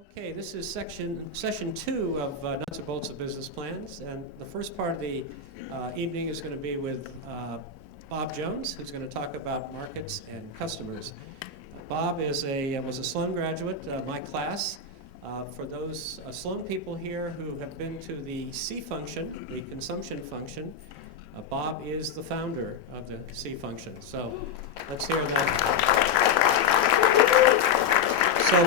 Okay, this is session 2 of Nuts and Bolts of Business Plans, and the first part of the evening is going to be with Bob Jones, who's going to talk about markets and customers. Bob was a Sloan graduate, my class. For those Sloan people here who have been to the C function, the consumption function, Bob is the founder of the C function. So let's hear that. So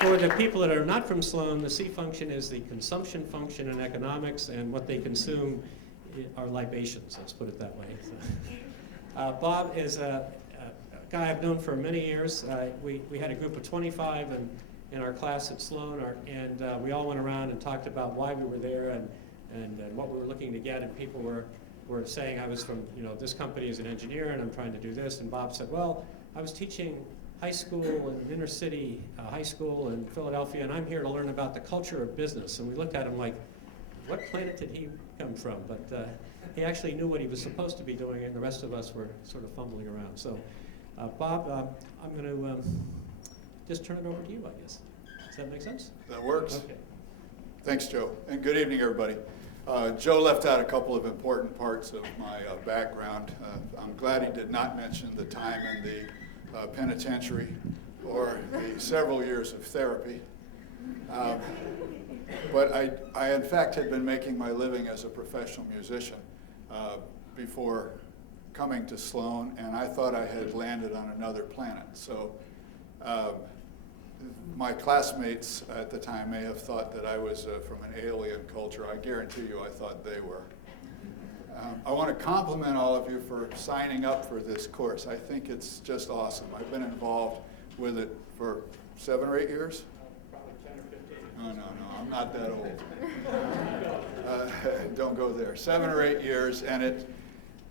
for the people that are not from Sloan, the C function is the consumption function in economics, and what they consume are libations, let's put it that way. So, Bob is a guy I've known for many years. We had a group of 25 in our class at Sloan, and we all went around and talked about why we were there and what we were looking to get, and people were saying I was from this company as an engineer and I'm trying to do this, and Bob said, well, I was teaching high school and inner city high school in Philadelphia, and I'm here to learn about the culture of business. And we looked at him like, what planet did he come from? But he actually knew what he was supposed to be doing, and the rest of us were sort of fumbling around. So Bob, I'm going to just turn it over to you, I guess. Does that make sense? That works. Okay. Thanks, Joe. And good evening, everybody. Joe left out a couple of important parts of my background. I'm glad he did not mention the time in the penitentiary or the several years of therapy. But I, in fact, had been making my living as a professional musician before coming to Sloan, and I thought I had landed on another planet. So my classmates at the time may have thought that I was from an alien culture. I guarantee you I thought they were. I want to compliment all of you for signing up for this course. I think it's just awesome. I've been involved with it for 7 or 8 years. Probably 10 or 15. No, I'm not that old. Don't go there. 7 or 8 years, and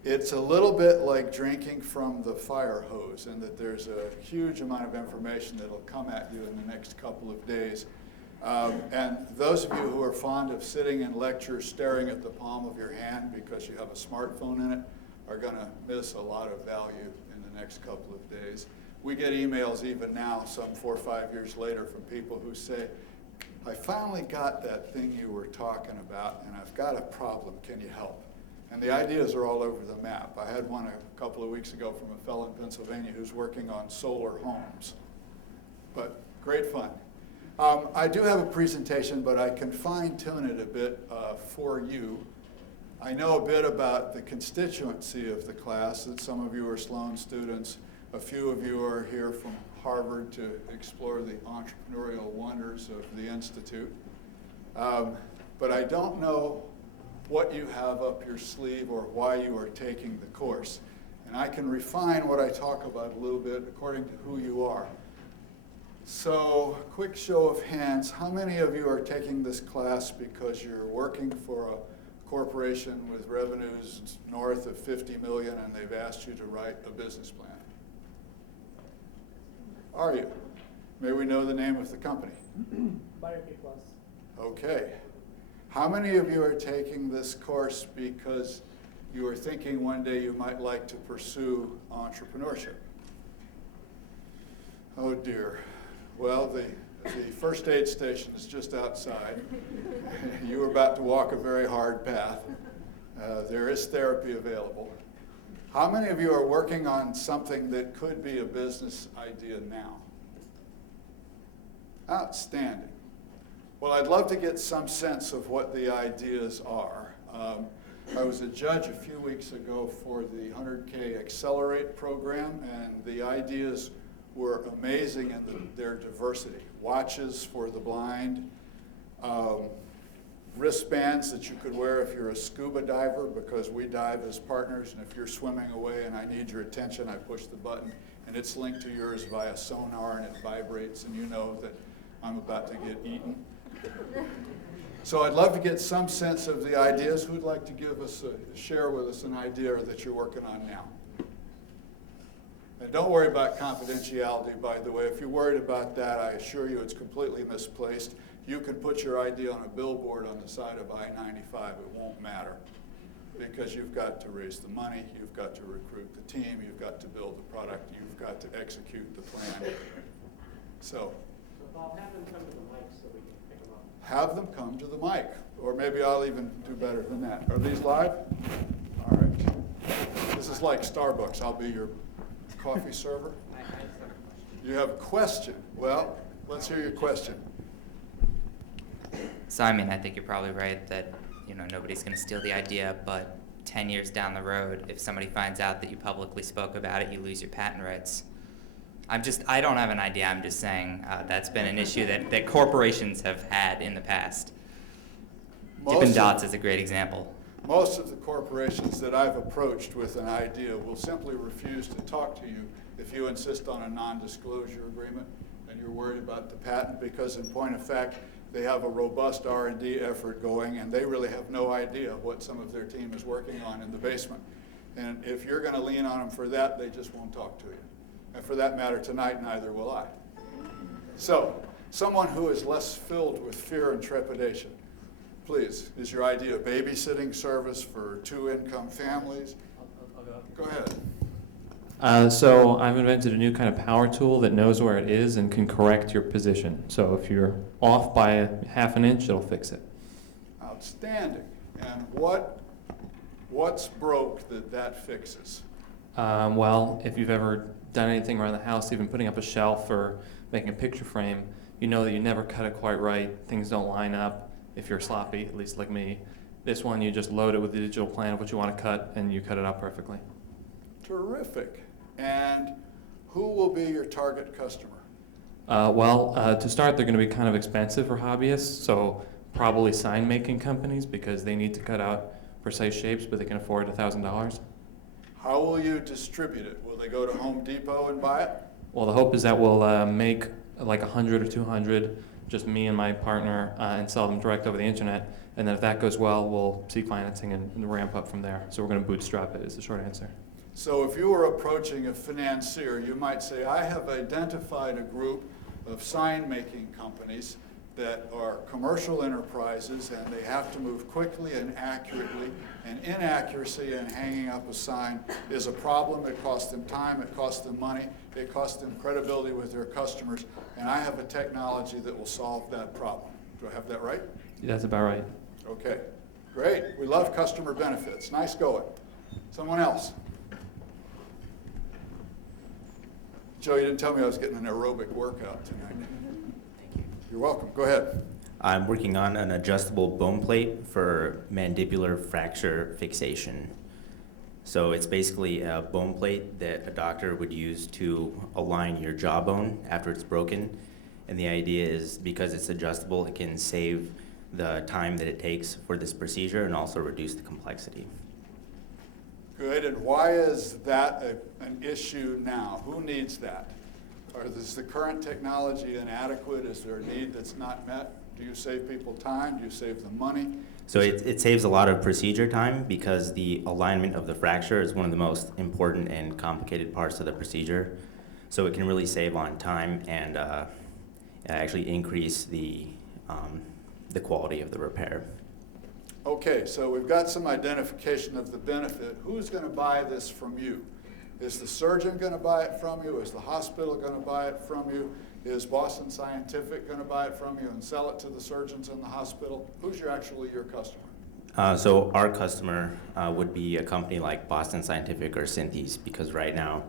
it's a little bit like drinking from the fire hose, in that there's a huge amount of information that'll come at you in the next couple of days. And those of you who are fond of sitting in lectures staring at the palm of your hand because you have a smartphone in it are going to miss a lot of value in the next couple of days. We get emails even now, some 4 or 5 years later, from people who say, I finally got that thing you were talking about, and I've got a problem. Can you help? And the ideas are all over the map. I had one a couple of weeks ago from a fellow in Pennsylvania who's working on solar homes. But great fun. I do have a presentation, but I can fine-tune it a bit for you. I know a bit about the constituency of the class, that some of you are Sloan students. A few of you are here from Harvard to explore the entrepreneurial wonders of the Institute. But I don't know what you have up your sleeve or why you are taking the course. And I can refine what I talk about a little bit according to who you are. So, quick show of hands, how many of you are taking this class because you're working for a corporation with revenues north of 50 million and they've asked you to write a business plan? Are you? May we know the name of the company? Plus. Okay. How many of you are taking this course because you are thinking one day you might like to pursue entrepreneurship? Oh dear. Well, the first aid station is just outside. You are about to walk a very hard path. There is therapy available. How many of you are working on something that could be a business idea now? Outstanding. Well, I'd love to get some sense of what the ideas are. I was a judge a few weeks ago for the 100K Accelerate program, and the ideas were amazing in their diversity. Watches for the blind, wristbands that you could wear if you're a scuba diver, because we dive as partners, and if you're swimming away and I need your attention, I push the button, and it's linked to yours via sonar, and it vibrates, and you know that I'm about to get eaten. So I'd love to get some sense of the ideas. Who'd like to give us share with us an idea that you're working on now? And don't worry about confidentiality, by the way. If you're worried about that, I assure you it's completely misplaced. You can put your idea on a billboard on the side of I-95. It won't matter, because you've got to raise the money, you've got to recruit the team, you've got to build the product, you've got to execute the plan. So Bob, have them come to the mic so we can pick them up. Have them come to the mic, or maybe I'll even do better than that. Are these live? All right. This is like Starbucks. I'll be your coffee server. You have a question. Well, let's hear your question. So, I mean, I think you're probably right that, nobody's going to steal the idea, but 10 years down the road, if somebody finds out that you publicly spoke about it, you lose your patent rights. I don't have an idea. I'm just saying that's been an issue that corporations have had in the past. Dippin' Dots is a great example. Most of the corporations that I've approached with an idea will simply refuse to talk to you if you insist on a non-disclosure agreement and you're worried about the patent, because in point of fact, they have a robust R&D effort going and they really have no idea what some of their team is working on in the basement. And if you're going to lean on them for that, they just won't talk to you. And for that matter, tonight, neither will I. So, someone who is less filled with fear and trepidation, please, is your idea a babysitting service for two-income families? I'll go. Go ahead. So I've invented a new kind of power tool that knows where it is and can correct your position. So if you're off by a half an inch, it'll fix it. Outstanding. And what's broke that fixes? Well, if you've ever done anything around the house, even putting up a shelf or making a picture frame, you know that you never cut it quite right. Things don't line up if you're sloppy, at least like me. This one, you just load it with the digital plan of what you want to cut, and you cut it out perfectly. Terrific. And who will be your target customer? To start, they're going to be kind of expensive for hobbyists, so probably sign-making companies because they need to cut out precise shapes, but they can afford $1,000. How will you distribute it? Will they go to Home Depot and buy it? Well, the hope is that we'll make like 100 or 200, just me and my partner, and sell them direct over the internet. And then if that goes well, we'll seek financing and ramp up from there. So we're going to bootstrap it is the short answer. So if you were approaching a financier, you might say, I have identified a group of sign-making companies that are commercial enterprises and they have to move quickly and accurately, and inaccuracy in hanging up a sign is a problem. It costs them time, it costs them money, it costs them credibility with their customers, and I have a technology that will solve that problem. Do I have that right? That's about right. Okay, great. We love customer benefits. Nice going. Someone else? Joe, you didn't tell me I was getting an aerobic workout tonight. Thank you. You're welcome. Go ahead. I'm working on an adjustable bone plate for mandibular fracture fixation. So it's basically a bone plate that a doctor would use to align your jawbone after it's broken. And the idea is because it's adjustable, it can save the time that it takes for this procedure and also reduce the complexity. Good. And why is that an issue now? Who needs that? Or is the current technology inadequate? Is there a need that's not met? Do you save people time? Do you save them money? So it saves a lot of procedure time because the alignment of the fracture is one of the most important and complicated parts of the procedure. So it can really save on time and actually increase the quality of the repair. Okay, so we've got some identification of the benefit. Who's going to buy this from you? Is the surgeon going to buy it from you? Is the hospital going to buy it from you? Is Boston Scientific going to buy it from you and sell it to the surgeons in the hospital? Who's actually your customer? So our customer would be a company like Boston Scientific or Synthes, because right now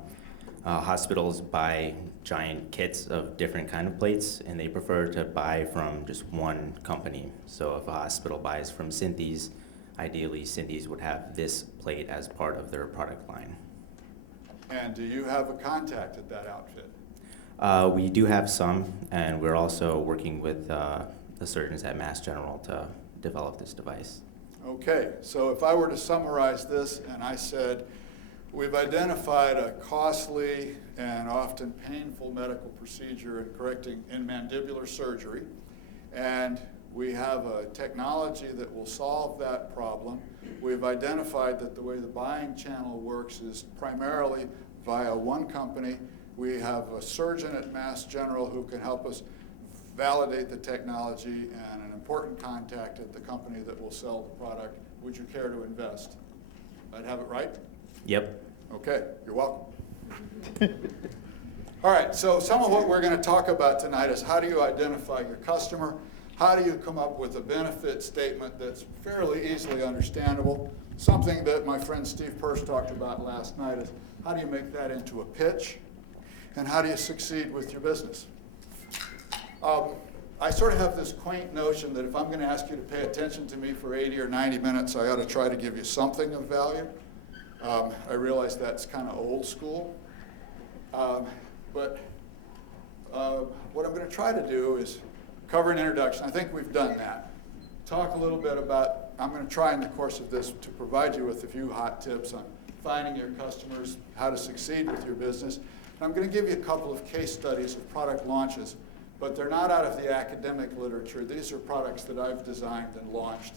hospitals buy giant kits of different kind of plates and they prefer to buy from just one company. So if a hospital buys from Synthes, ideally Synthes would have this plate as part of their product line. And do you have a contact at that outfit? We do have some, and we're also working with the surgeons at Mass General to develop this device. Okay, so if I were to summarize this and I said, we've identified a costly and often painful medical procedure in mandibular surgery, and we have a technology that will solve that problem. We've identified that the way the buying channel works is primarily via one company. We have a surgeon at Mass General who can help us validate the technology and an important contact at the company that will sell the product. Would you care to invest? I'd have it right? Yep. Okay, you're welcome. All right, so some of what we're going to talk about tonight is how do you identify your customer? How do you come up with a benefit statement that's fairly easily understandable? Something that my friend Steve Peirce talked about last night is how do you make that into a pitch? And how do you succeed with your business? I sort of have this quaint notion that if I'm going to ask you to pay attention to me for 80 or 90 minutes, I ought to try to give you something of value. I realize that's kind of old school. But what I'm going to try to do is cover an introduction. I think we've done that. Talk a little bit about, I'm going to try in the course of this to provide you with a few hot tips on finding your customers, how to succeed with your business. And I'm going to give you a couple of case studies of product launches, but they're not out of the academic literature. These are products that I've designed and launched.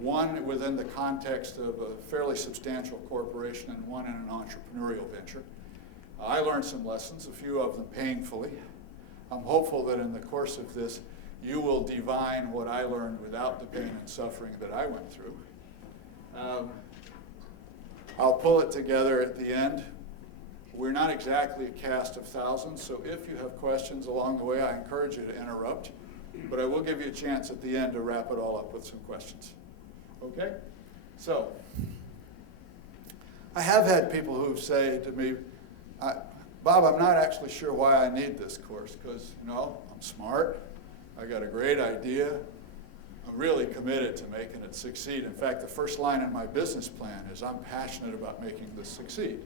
One within the context of a fairly substantial corporation and one in an entrepreneurial venture. I learned some lessons, a few of them painfully. I'm hopeful that in the course of this, you will divine what I learned without the pain and suffering that I went through. I'll pull it together at the end. We're not exactly a cast of thousands, so if you have questions along the way, I encourage you to interrupt. But I will give you a chance at the end to wrap it all up with some questions. Okay? So, I have had people who say to me, Bob, I'm not actually sure why I need this course because, I'm smart, I got a great idea, I'm really committed to making it succeed. In fact, the first line in my business plan is I'm passionate about making this succeed.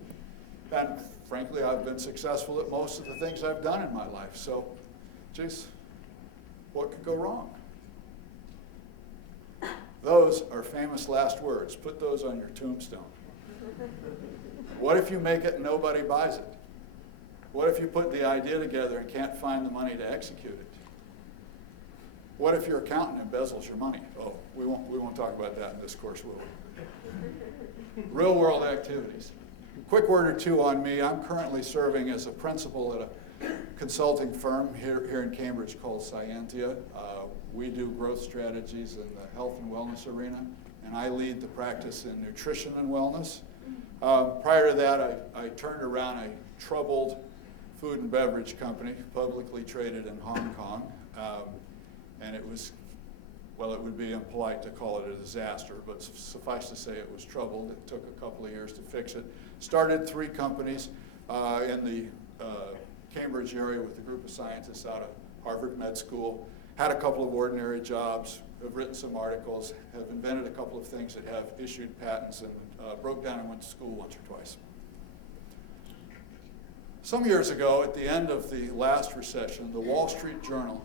And frankly, I've been successful at most of the things I've done in my life. So, geez, what could go wrong? Those are famous last words. Put those on your tombstone. What if you make it and nobody buys it? What if you put the idea together and can't find the money to execute it? What if your accountant embezzles your money? Oh, we won't talk about that in this course, will we? Real world activities. A quick word or two on me. I'm currently serving as a principal at a consulting firm here in Cambridge called Scientia. We do growth strategies in the health and wellness arena, and I lead the practice in nutrition and wellness. Prior to that, I turned around a troubled food and beverage company, publicly traded in Hong Kong. And it was, well, it would be impolite to call it a disaster, but suffice to say it was troubled. It took a couple of years to fix it. Started 3 companies in the Cambridge area with a group of scientists out of Harvard Med School. Had a couple of ordinary jobs, have written some articles, have invented a couple of things that have issued patents, and broke down and went to school once or twice. Some years ago, at the end of the last recession, the Wall Street Journal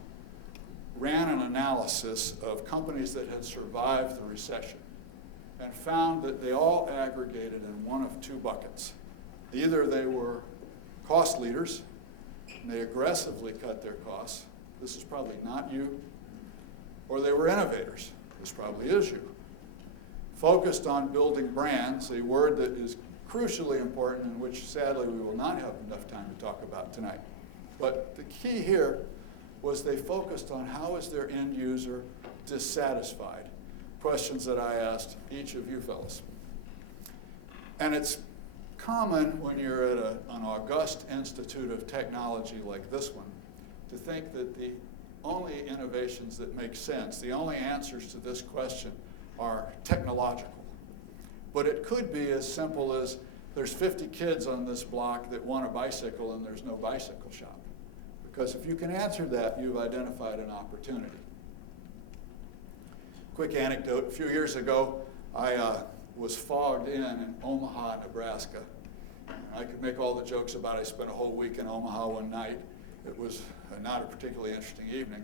ran an analysis of companies that had survived the recession and found that they all aggregated in one of 2 buckets. Either they were cost leaders, and they aggressively cut their costs. This is probably not you. Or they were innovators. This probably is you. Focused on building brands, a word that is crucially important and which sadly we will not have enough time to talk about tonight. But the key here was they focused on how is their end user dissatisfied. Questions that I asked each of you fellas. And it's common when you're at an august institute of technology like this one to think that the only innovations that make sense, the only answers to this question are technological. But it could be as simple as there's 50 kids on this block that want a bicycle and there's no bicycle shop. Because if you can answer that, you've identified an opportunity. Quick anecdote, a few years ago, I was fogged in Omaha, Nebraska. I could make all the jokes about I spent a whole week in Omaha one night. It was not a particularly interesting evening.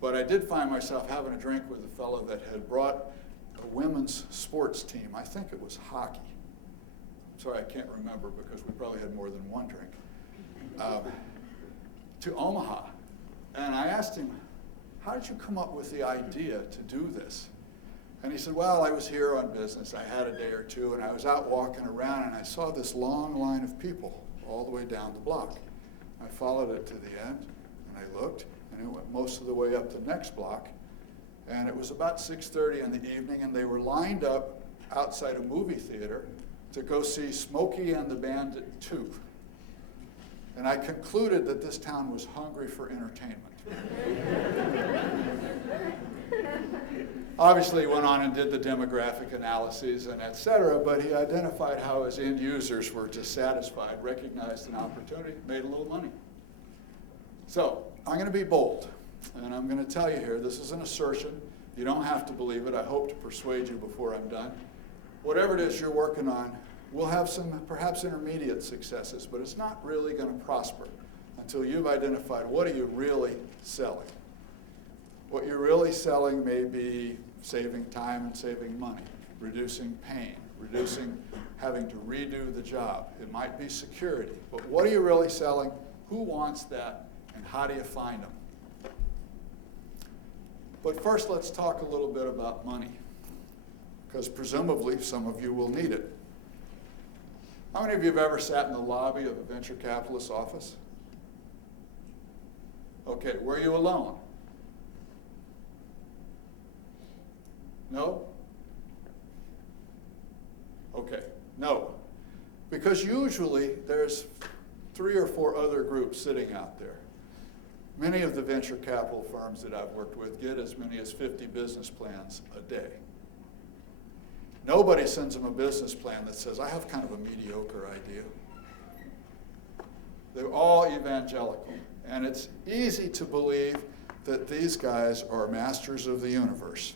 But I did find myself having a drink with a fellow that had brought a women's sports team. I think it was hockey. Sorry, I can't remember because we probably had more than one drink. To Omaha. And I asked him, how did you come up with the idea to do this? And he said, well, I was here on business. I had a day or two, and I was out walking around, and I saw this long line of people all the way down the block. I followed it to the end, and I looked, and it went most of the way up the next block. And it was about 6:30 in the evening, and they were lined up outside a movie theater to go see Smokey and the Bandit 2. And I concluded that this town was hungry for entertainment. Obviously, he went on and did the demographic analyses and et cetera, but he identified how his end users were dissatisfied, recognized an opportunity, made a little money. So, I'm going to be bold, and I'm going to tell you here, this is an assertion. You don't have to believe it. I hope to persuade you before I'm done. Whatever it is you're working on, we'll have some perhaps intermediate successes, but it's not really going to prosper until you've identified what are you really selling. What you're really selling may be saving time and saving money, reducing pain, reducing having to redo the job. It might be security, but what are you really selling? Who wants that, and how do you find them? But first, let's talk a little bit about money, because presumably some of you will need it. How many of you have ever sat in the lobby of a venture capitalist office? Okay, were you alone? No? Okay, no. Because usually there's 3 or 4 other groups sitting out there. Many of the venture capital firms that I've worked with get as many as 50 business plans a day. Nobody sends them a business plan that says, I have kind of a mediocre idea. They're all evangelical. And it's easy to believe that these guys are masters of the universe.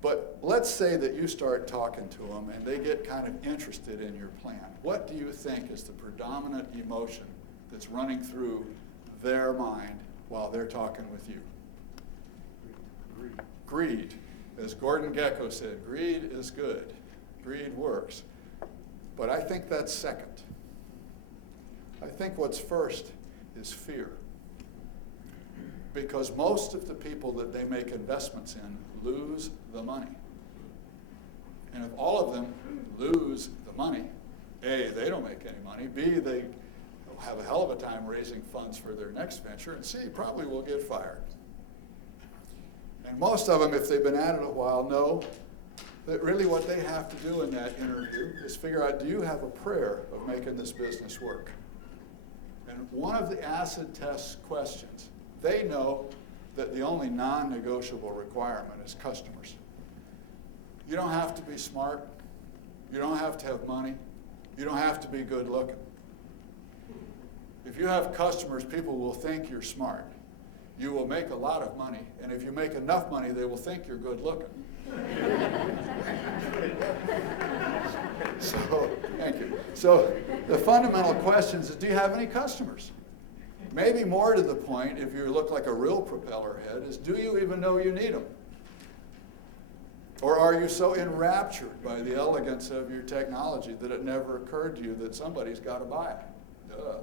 But let's say that you start talking to them and they get kind of interested in your plan. What do you think is the predominant emotion that's running through their mind while they're talking with you? Greed. As Gordon Gekko said, greed is good. Greed works. But I think that's second. I think what's first is fear. Because most of the people that they make investments in lose the money. And if all of them lose the money, A, they don't make any money, B, they have a hell of a time raising funds for their next venture, and C, probably will get fired. And most of them, if they've been at it a while, know that really what they have to do in that interview is figure out, do you have a prayer of making this business work? And one of the acid test questions, they know that the only non-negotiable requirement is customers. You don't have to be smart. You don't have to have money. You don't have to be good looking. If you have customers, people will think you're smart. You will make a lot of money, and if you make enough money, they will think you're good looking. So, thank you. So the fundamental question is, do you have any customers? Maybe more to the point, if you look like a real propeller head, is do you even know you need them? Or are you so enraptured by the elegance of your technology that it never occurred to you that somebody's got to buy it? Duh.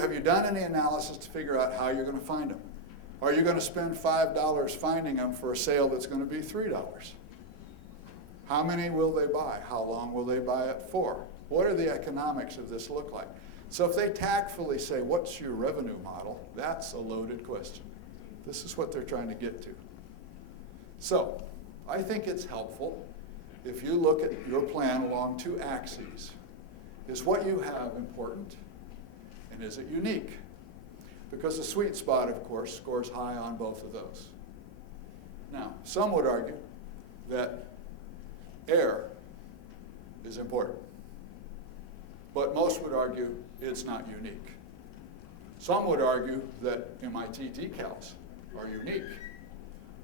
Have you done any analysis to figure out how you're going to find them? Are you going to spend $5 finding them for a sale that's going to be $3? How many will they buy? How long will they buy it for? What are the economics of this look like? So if they tactfully say, what's your revenue model? That's a loaded question. This is what they're trying to get to. So I think it's helpful if you look at your plan along 2 axes. Is what you have important? And is it unique? Because the sweet spot, of course, scores high on both of those. Now, some would argue that air is important. But most would argue it's not unique. Some would argue that MIT decals are unique.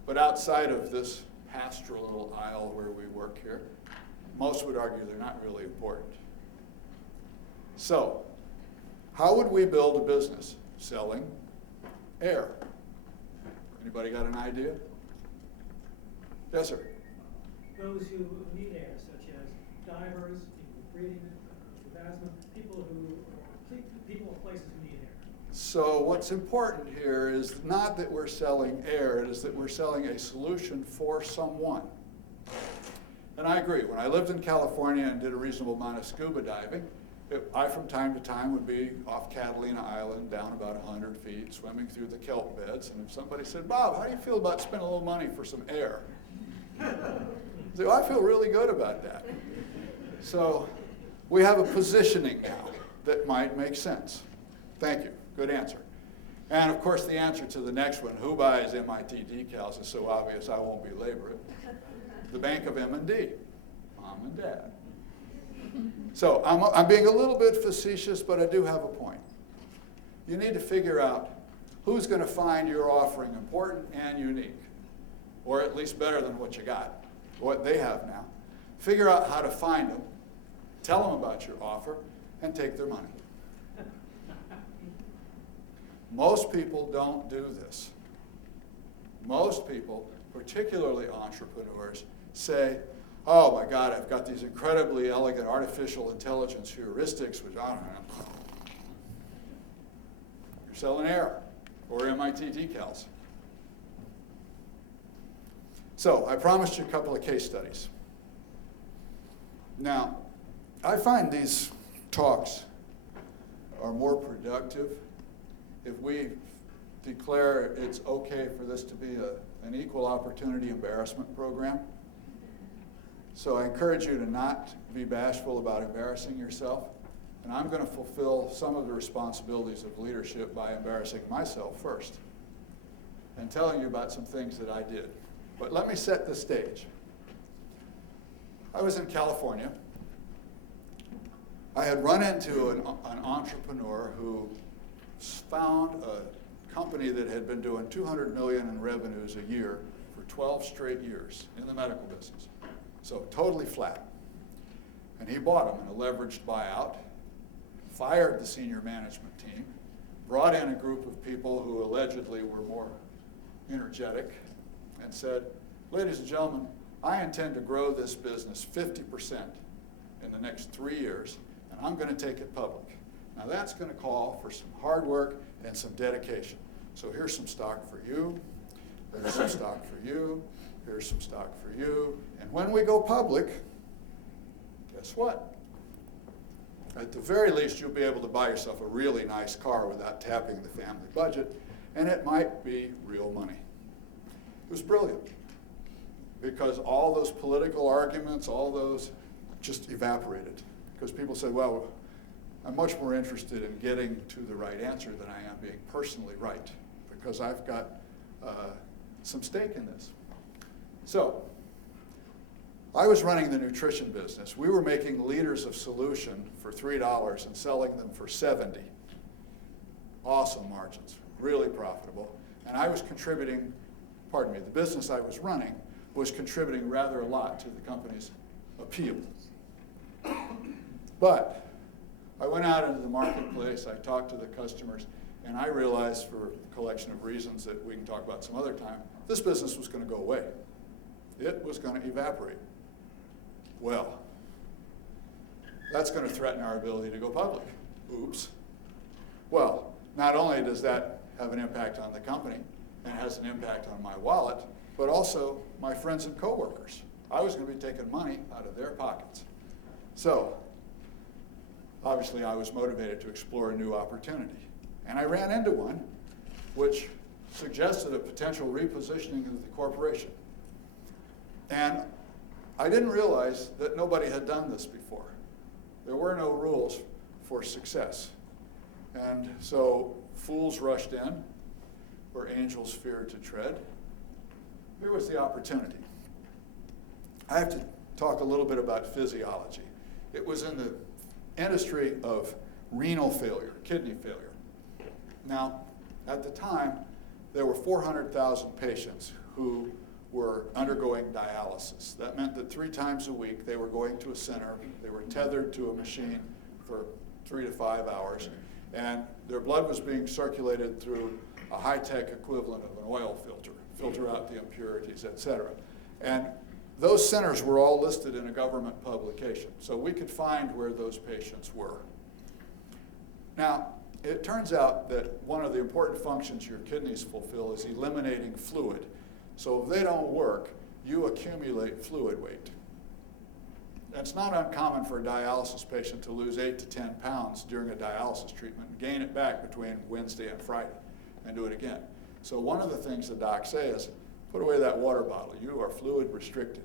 But outside of this pastoral little aisle where we work here, most would argue they're not really important. So, how would we build a business selling air? Anybody got an idea? Yes, sir. Those who need air, such as divers, people breathing with asthma, people of places who need air. So what's important here is not that we're selling air, it is that we're selling a solution for someone. And I agree. When I lived in California and did a reasonable amount of scuba diving, I from time to time would be off Catalina Island, down about 100 feet, swimming through the kelp beds. And if somebody said, Bob, how do you feel about spending a little money for some air? I say, well, I feel really good about that. So We have a positioning now that might make sense. Thank you. Good answer. And of course, the answer to the next one, who buys MIT decals, is so obvious I won't belabor it. The Bank of M&D, Mom and Dad. So I'm being a little bit facetious, but I do have a point. You need to figure out who's going to find your offering important and unique, or at least better than what you got, what they have now. Figure out how to find them, tell them about your offer, and take their money. Most people don't do this. Most people, particularly entrepreneurs, say, oh my God, I've got these incredibly elegant artificial intelligence heuristics, which I don't know. You're selling air or MIT decals. So I promised you a couple of case studies. Now, I find these talks are more productive if we declare it's okay for this to be an equal opportunity embarrassment program. So I encourage you to not be bashful about embarrassing yourself. And I'm going to fulfill some of the responsibilities of leadership by embarrassing myself first and telling you about some things that I did. But let me set the stage. I was in California. I had run into an entrepreneur who found a company that had been doing $200 million in revenues a year for 12 straight years in the medical business. So totally flat. And he bought them in a leveraged buyout, fired the senior management team, brought in a group of people who allegedly were more energetic, and said, ladies and gentlemen, I intend to grow this business 50% in the next 3 years, and I'm going to take it public. Now that's going to call for some hard work and some dedication. So here's some stock for you, there's some stock for you, here's some stock for you, and when we go public, guess what? At the very least, you'll be able to buy yourself a really nice car without tapping the family budget, and it might be real money. It was brilliant, because all those political arguments, all those just evaporated. Because people said, well, I'm much more interested in getting to the right answer than I am being personally right, because I've got some stake in this. So I was running the nutrition business. We were making liters of solution for $3 and selling them for 70. Awesome margins, really profitable. And I was contributing, the business I was running was contributing rather a lot to the company's appeal. But I went out into the marketplace, I talked to the customers, and I realized, for a collection of reasons that we can talk about some other time, this business was going to go away. It was going to evaporate. Well, that's going to threaten our ability to go public. Oops. Well, not only does that have an impact on the company and has an impact on my wallet, but also my friends and coworkers. I was going to be taking money out of their pockets. So, obviously I was motivated to explore a new opportunity. And I ran into one which suggested a potential repositioning of the corporation. And I didn't realize that nobody had done this before. There were no rules for success. And so fools rushed in where angels feared to tread. Here was the opportunity. I have to talk a little bit about physiology. It was in the industry of renal failure, kidney failure. Now, at the time, there were 400,000 patients who were undergoing dialysis. That meant that 3 times a week they were going to a center, they were tethered to a machine for 3 to 5 hours, and their blood was being circulated through a high-tech equivalent of an oil filter out the impurities, et cetera. And those centers were all listed in a government publication, so we could find where those patients were. Now, it turns out that one of the important functions your kidneys fulfill is eliminating fluid. So if they don't work, you accumulate fluid weight. It's not uncommon for a dialysis patient to lose 8 to 10 pounds during a dialysis treatment and gain it back between Wednesday and Friday and do it again. So one of the things the docs say is, put away that water bottle. You are fluid restricted.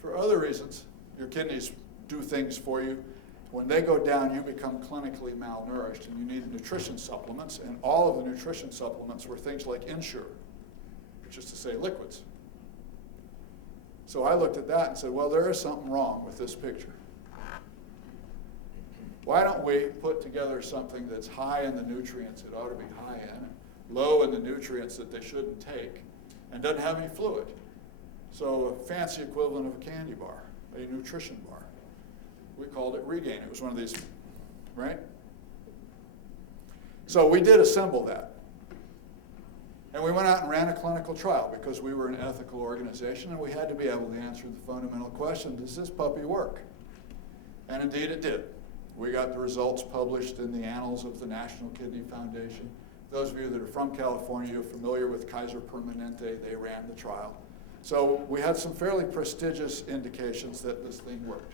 For other reasons, your kidneys do things for you. When they go down, you become clinically malnourished and you need nutrition supplements, and all of the nutrition supplements were things like Ensure, which is to say liquids. So I looked at that and said, well, there is something wrong with this picture. Why don't we put together something that's high in the nutrients it ought to be high in, low in the nutrients that they shouldn't take, and doesn't have any fluid? So a fancy equivalent of a candy bar, a nutrition bar. We called it Regain. It was one of these, right? So we did assemble that. And we went out and ran a clinical trial because we were an ethical organization and we had to be able to answer the fundamental question, does this puppy work? And indeed it did. We got the results published in the Annals of the National Kidney Foundation. Those of you that are from California, you're familiar with Kaiser Permanente. They ran the trial. So we had some fairly prestigious indications that this thing worked.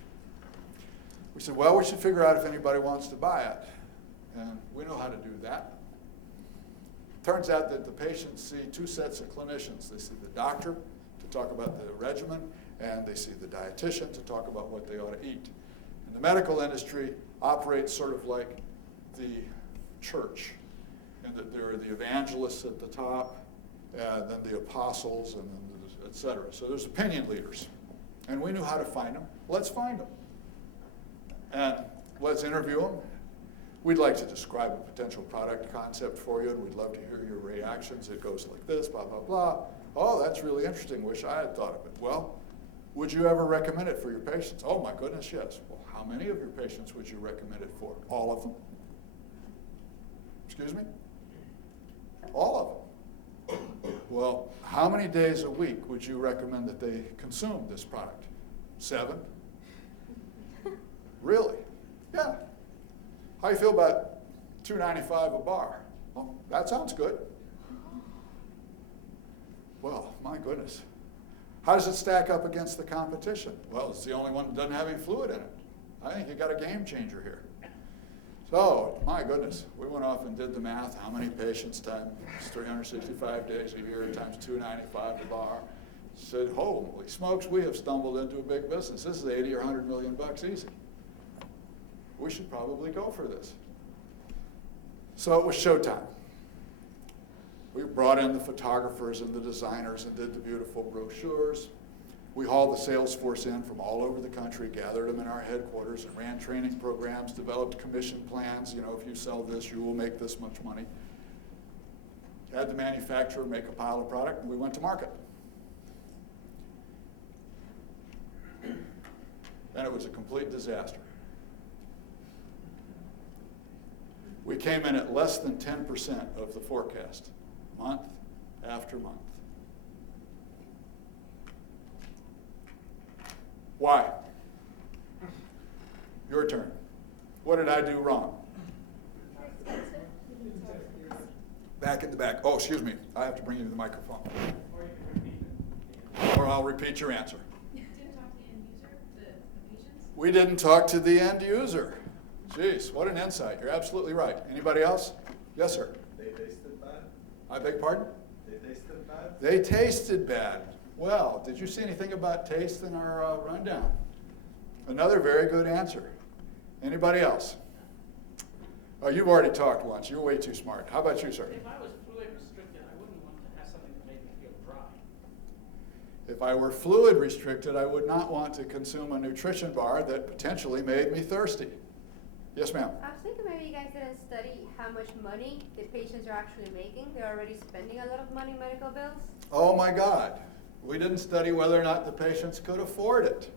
We said, well, we should figure out if anybody wants to buy it. And we know how to do that. Turns out that the patients see two sets of clinicians. They see the doctor to talk about the regimen, and they see the dietitian to talk about what they ought to eat. And the medical industry operates sort of like the church, in that there are the evangelists at the top, and then the apostles, and then et cetera. So there's opinion leaders. And we knew how to find them. Let's find them. And let's interview them. We'd like to describe a potential product concept for you, and we'd love to hear your reactions. It goes like this, blah, blah, blah. Oh, that's really interesting. Wish I had thought of it. Well, would you ever recommend it for your patients? Oh, my goodness, yes. Well, how many of your patients would you recommend it for? All of them? Excuse me? All of them. Well, how many days a week would you recommend that they consume this product? 7? Really? Yeah. How do you feel about $2.95 a bar? Well, that sounds good. Well, my goodness. How does it stack up against the competition? Well, it's the only one that doesn't have any fluid in it. I think you got a game changer here. So, my goodness, we went off and did the math. How many patients times 365 days a year times $2.95 a bar? Said, holy smokes, we have stumbled into a big business. This is 80 or 100 million bucks easy. We should probably go for this. So it was showtime. We brought in the photographers and the designers and did the beautiful brochures. We hauled the sales force in from all over the country, gathered them in our headquarters, and ran training programs, developed commission plans. You know, if you sell this, you will make this much money. Had the manufacturer make a pile of product, and we went to market. And it was a complete disaster. We came in at less than 10% of the forecast, month after month. Why? Your turn. What did I do wrong? Back in the back. Oh, excuse me. I have to bring you to the microphone. Or I'll repeat your answer. You didn't talk to the end user, the patients? We didn't talk to the end user. Jeez, what an insight. You're absolutely right. Anybody else? Yes, sir. They tasted bad. I beg pardon? They tasted bad. They tasted bad. Well, did you see anything about taste in our rundown? Another very good answer. Anybody else? Oh, you've already talked once. You're way too smart. How about you, sir? If I was fluid restricted, I wouldn't want to have something that made me feel dry. If I were fluid restricted, I would not want to consume a nutrition bar that potentially made me thirsty. Yes, ma'am. I was thinking maybe you guys didn't study how much money the patients are actually making. They're already spending a lot of money on medical bills. Oh my God. We didn't study whether or not the patients could afford it.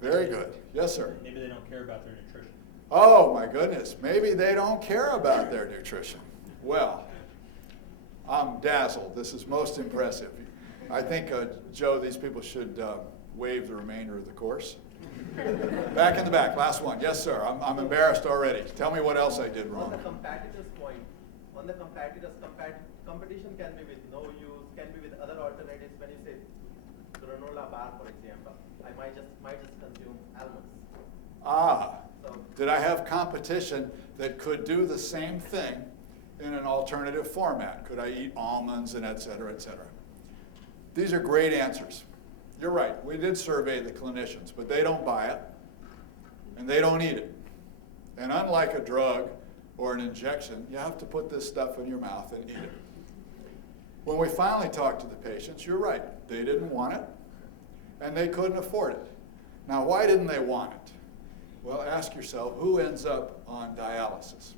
Very good. Yes, sir. Maybe they don't care about their nutrition. Oh my goodness. Maybe they don't care about their nutrition. Well, I'm dazzled. This is most impressive. I think, Joe, these people should waive the remainder of the course. Back in the back, last one. Yes, sir. I'm embarrassed already. Tell me what else I did wrong. On the competitors' point, on the competitors, competition can be with no use, can be with other alternatives. When you say granola bar, for example, I might just consume almonds. Ah, So, did I have competition that could do the same thing in an alternative format? Could I eat almonds and et cetera, et cetera? These are great answers. You're right, we did survey the clinicians, but they don't buy it, and they don't eat it. And unlike a drug or an injection, you have to put this stuff in your mouth and eat it. When we finally talked to the patients, you're right, they didn't want it, and they couldn't afford it. Now, why didn't they want it? Well, ask yourself, who ends up on dialysis?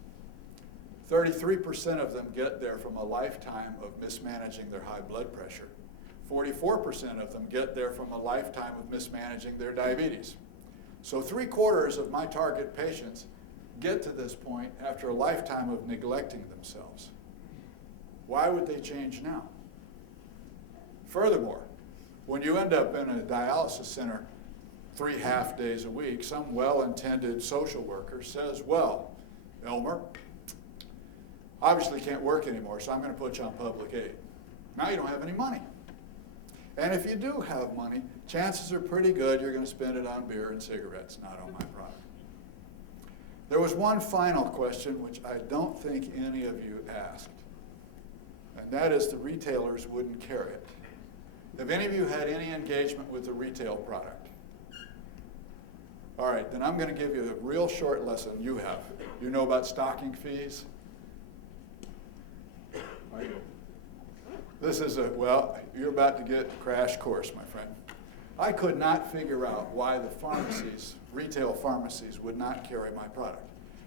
33% of them get there from a lifetime of mismanaging their high blood pressure. 44% of them get there from a lifetime of mismanaging their diabetes. So 3/4 of my target patients get to this point after a lifetime of neglecting themselves. Why would they change now? Furthermore, when you end up in a dialysis center 3 half days a week, some well-intended social worker says, well, Elmer, obviously can't work anymore, so I'm going to put you on public aid. Now you don't have any money. And if you do have money, chances are pretty good you're going to spend it on beer and cigarettes, not on my product. There was one final question which I don't think any of you asked, and that is the retailers wouldn't carry it. Have any of you had any engagement with the retail product? All right, then I'm going to give you a real short lesson. You have. You know about stocking fees? Right. This is well, you're about to get a crash course, my friend. I could not figure out why the pharmacies, retail pharmacies, would not carry my product.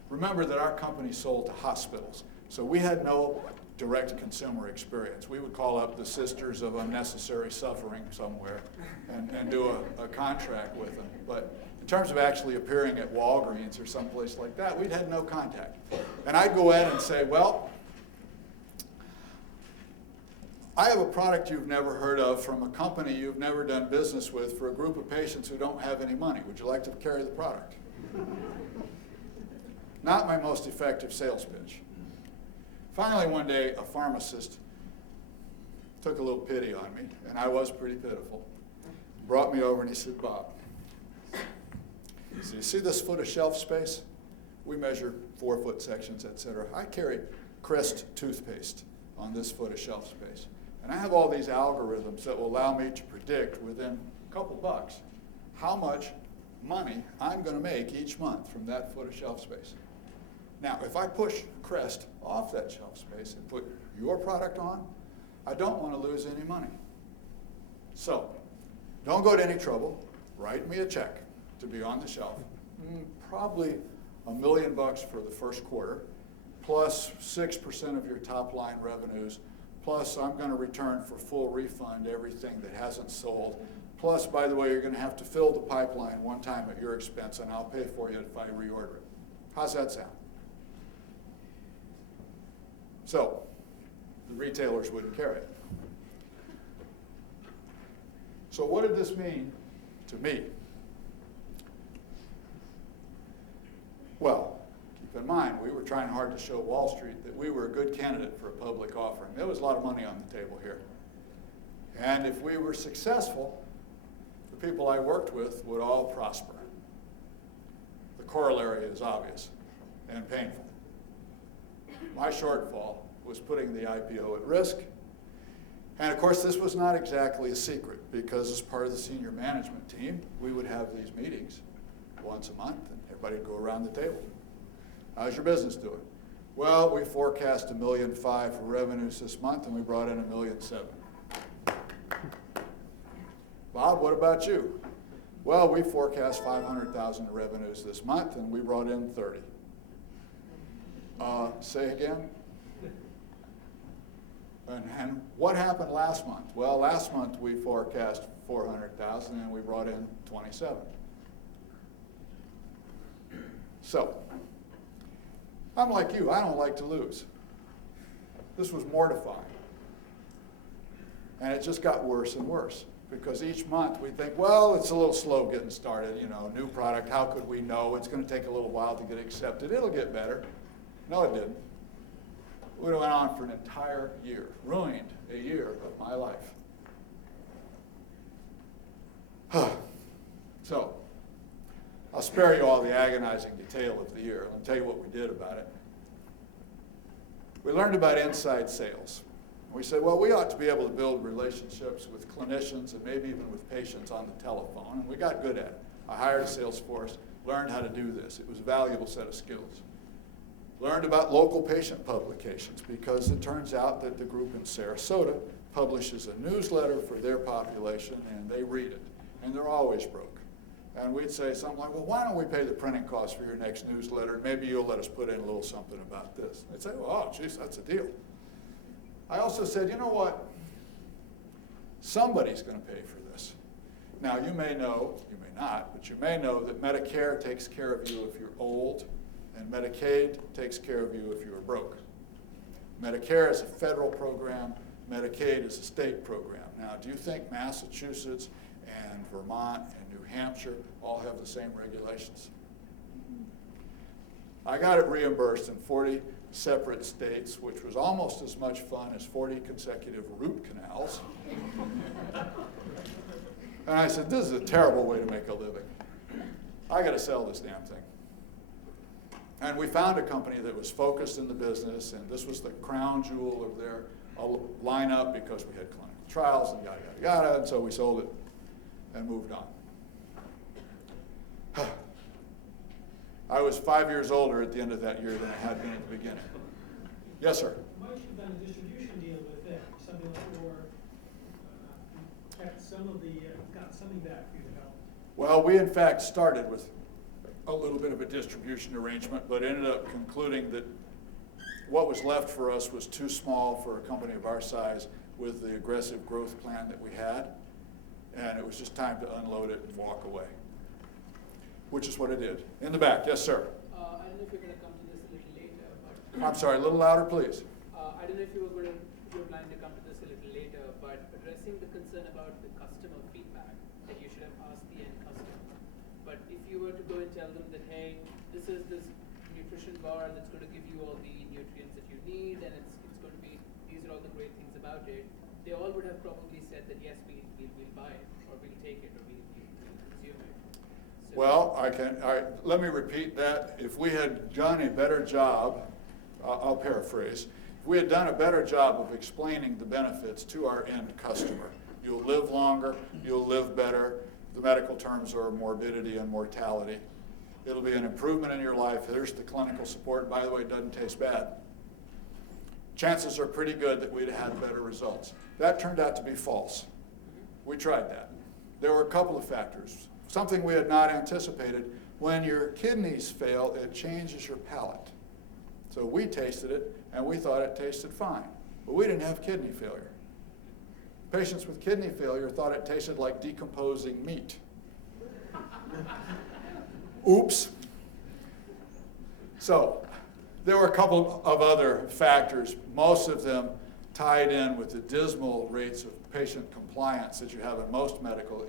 Remember that our company sold to hospitals, so we had no direct consumer experience. We would call up the Sisters of Unnecessary Suffering somewhere and do a contract with them. But in terms of actually appearing at Walgreens or someplace like that, we'd had no contact. And I'd go in and say, well, I have a product you've never heard of from a company you've never done business with for a group of patients who don't have any money. Would you like to carry the product? Not my most effective sales pitch. Finally, one day, a pharmacist took a little pity on me, and I was pretty pitiful. Brought me over and he said, Bob, so you see this foot of shelf space? We measure 4-foot sections, et cetera. I carry Crest toothpaste on this foot of shelf space. And I have all these algorithms that will allow me to predict within a couple bucks how much money I'm going to make each month from that foot of shelf space. Now, if I push Crest off that shelf space and put your product on, I don't want to lose any money. So, don't go to any trouble. Write me a check to be on the shelf. Probably $1 million for the first quarter, plus 6% of your top line revenues, plus I'm going to return for full refund everything that hasn't sold. Plus, by the way, you're going to have to fill the pipeline one time at your expense, and I'll pay for you if I reorder it. How's that sound? So, the retailers wouldn't carry it. So what did this mean to me? Well, keep in mind, we were trying hard to show Wall Street that we were a good candidate for a public offering. There was a lot of money on the table here. And if we were successful, the people I worked with would all prosper. The corollary is obvious and painful. My shortfall was putting the IPO at risk. And of course, this was not exactly a secret, because as part of the senior management team, we would have these meetings once a month, and everybody would go around the table. How's your business doing? Well, we forecast $1.5 million for revenues this month, and we brought in $1.7 million. Bob, what about you? Well, we forecast $500,000 in revenues this month, and we brought in 30. Say again? And what happened last month? Well, last month we forecast 400,000 and we brought in 27. So, I'm like you, I don't like to lose. This was mortifying. And it just got worse and worse, because each month we think, well, it's a little slow getting started, you know, new product, how could we know? It's going to take a little while to get accepted. It'll get better. No, it didn't. We went on for an entire year, ruined a year of my life. So, I'll spare you all the agonizing detail of the year. I'll tell you what we did about it. We learned about inside sales. We said, well, we ought to be able to build relationships with clinicians and maybe even with patients on the telephone, and we got good at it. I hired a sales force, learned how to do this. It was a valuable set of skills. Learned about local patient publications, because it turns out that the group in Sarasota publishes a newsletter for their population, and they read it, and they're always broke. And we'd say something like, well, why don't we pay the printing cost for your next newsletter? Maybe you'll let us put in a little something about this. They'd say, oh, geez, that's a deal. I also said, you know what? Somebody's going to pay for this. Now, you may know, you may not, but you may know that Medicare takes care of you if you're old, and Medicaid takes care of you if you're broke. Medicare is a federal program. Medicaid is a state program. Now, do you think Massachusetts and Vermont and New Hampshire all have the same regulations? I got it reimbursed in 40 separate states, which was almost as much fun as 40 consecutive root canals. And I said, this is a terrible way to make a living. I got to sell this damn thing. And we found a company that was focused in the business, and this was the crown jewel of their lineup because we had clinical trials and yada, yada, yada, and so we sold it and moved on. I was 5 years older at the end of that year than I had been at the beginning. Yes, sir? Why should have done a distribution deal with them, something like, or kept some of the, got something back for you to help? Well, we in fact started with a little bit of a distribution arrangement, but ended up concluding that what was left for us was too small for a company of our size with the aggressive growth plan that we had, and it was just time to unload it and walk away, which is what I did. In the back, yes, sir? I don't know if you're going to come to this a little later, but... I'm sorry, a little louder, please. I don't know if you were planning to come to this a little later, but addressing the concern about the customer feedback, that you should have asked the end customer. But if you were to go and tell them that, hey, this is this nutrition bar that's going to give you all the nutrients that you need, and it's going to be, these are all the great things about it, they all would have probably said that, yes, we'll buy it, or we'll take it, or we'll consume it. So Well, let me repeat that. If we had done a better job, I'll paraphrase, if we had done a better job of explaining the benefits to our end customer, you'll live longer, you'll live better, the medical terms are morbidity and mortality. It'll be an improvement in your life. There's the clinical support. By the way, it doesn't taste bad. Chances are pretty good that we'd have had better results. That turned out to be false. We tried that. There were a couple of factors. Something we had not anticipated. When your kidneys fail, it changes your palate. So we tasted it, and we thought it tasted fine. But we didn't have kidney failure. Patients with kidney failure thought it tasted like decomposing meat. Oops. So there were a couple of other factors, most of them tied in with the dismal rates of patient compliance that you have in most medical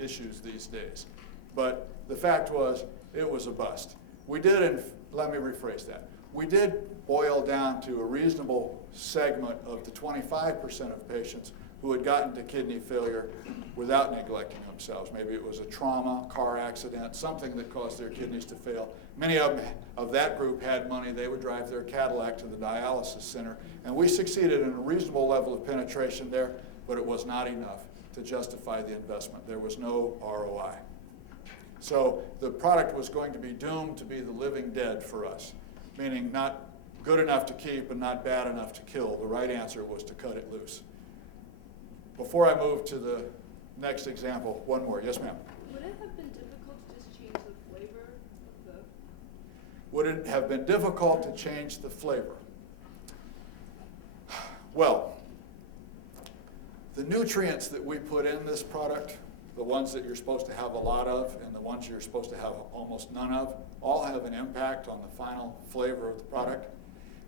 issues these days. But the fact was, it was a bust. We did, let me rephrase that, we did boil down to a reasonable segment of the 25% of patients who had gotten to kidney failure without neglecting themselves. Maybe it was a trauma, car accident, something that caused their kidneys to fail. Many of that group had money. They would drive their Cadillac to the dialysis center. And we succeeded in a reasonable level of penetration there, but it was not enough to justify the investment. There was no ROI. So the product was going to be doomed to be the living dead for us, meaning not good enough to keep and not bad enough to kill. The right answer was to cut it loose. Before I move to the next example, one more. Yes, ma'am? Would it have been difficult to just change the flavor of the... Would it have been difficult to change the flavor? Well, the nutrients that we put in this product, the ones that you're supposed to have a lot of and the ones you're supposed to have almost none of, all have an impact on the final flavor of the product.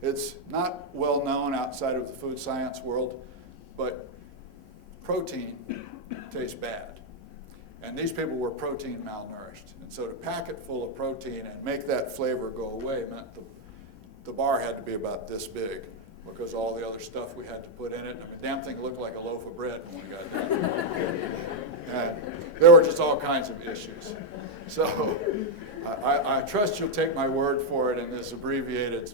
It's not well known outside of the food science world, but protein tastes bad. And these people were protein malnourished. And so to pack it full of protein and make that flavor go away meant the bar had to be about this big because all the other stuff we had to put in it. I mean, the damn thing looked like a loaf of bread when we got done. And there were just all kinds of issues. So I trust you'll take my word for it in this abbreviated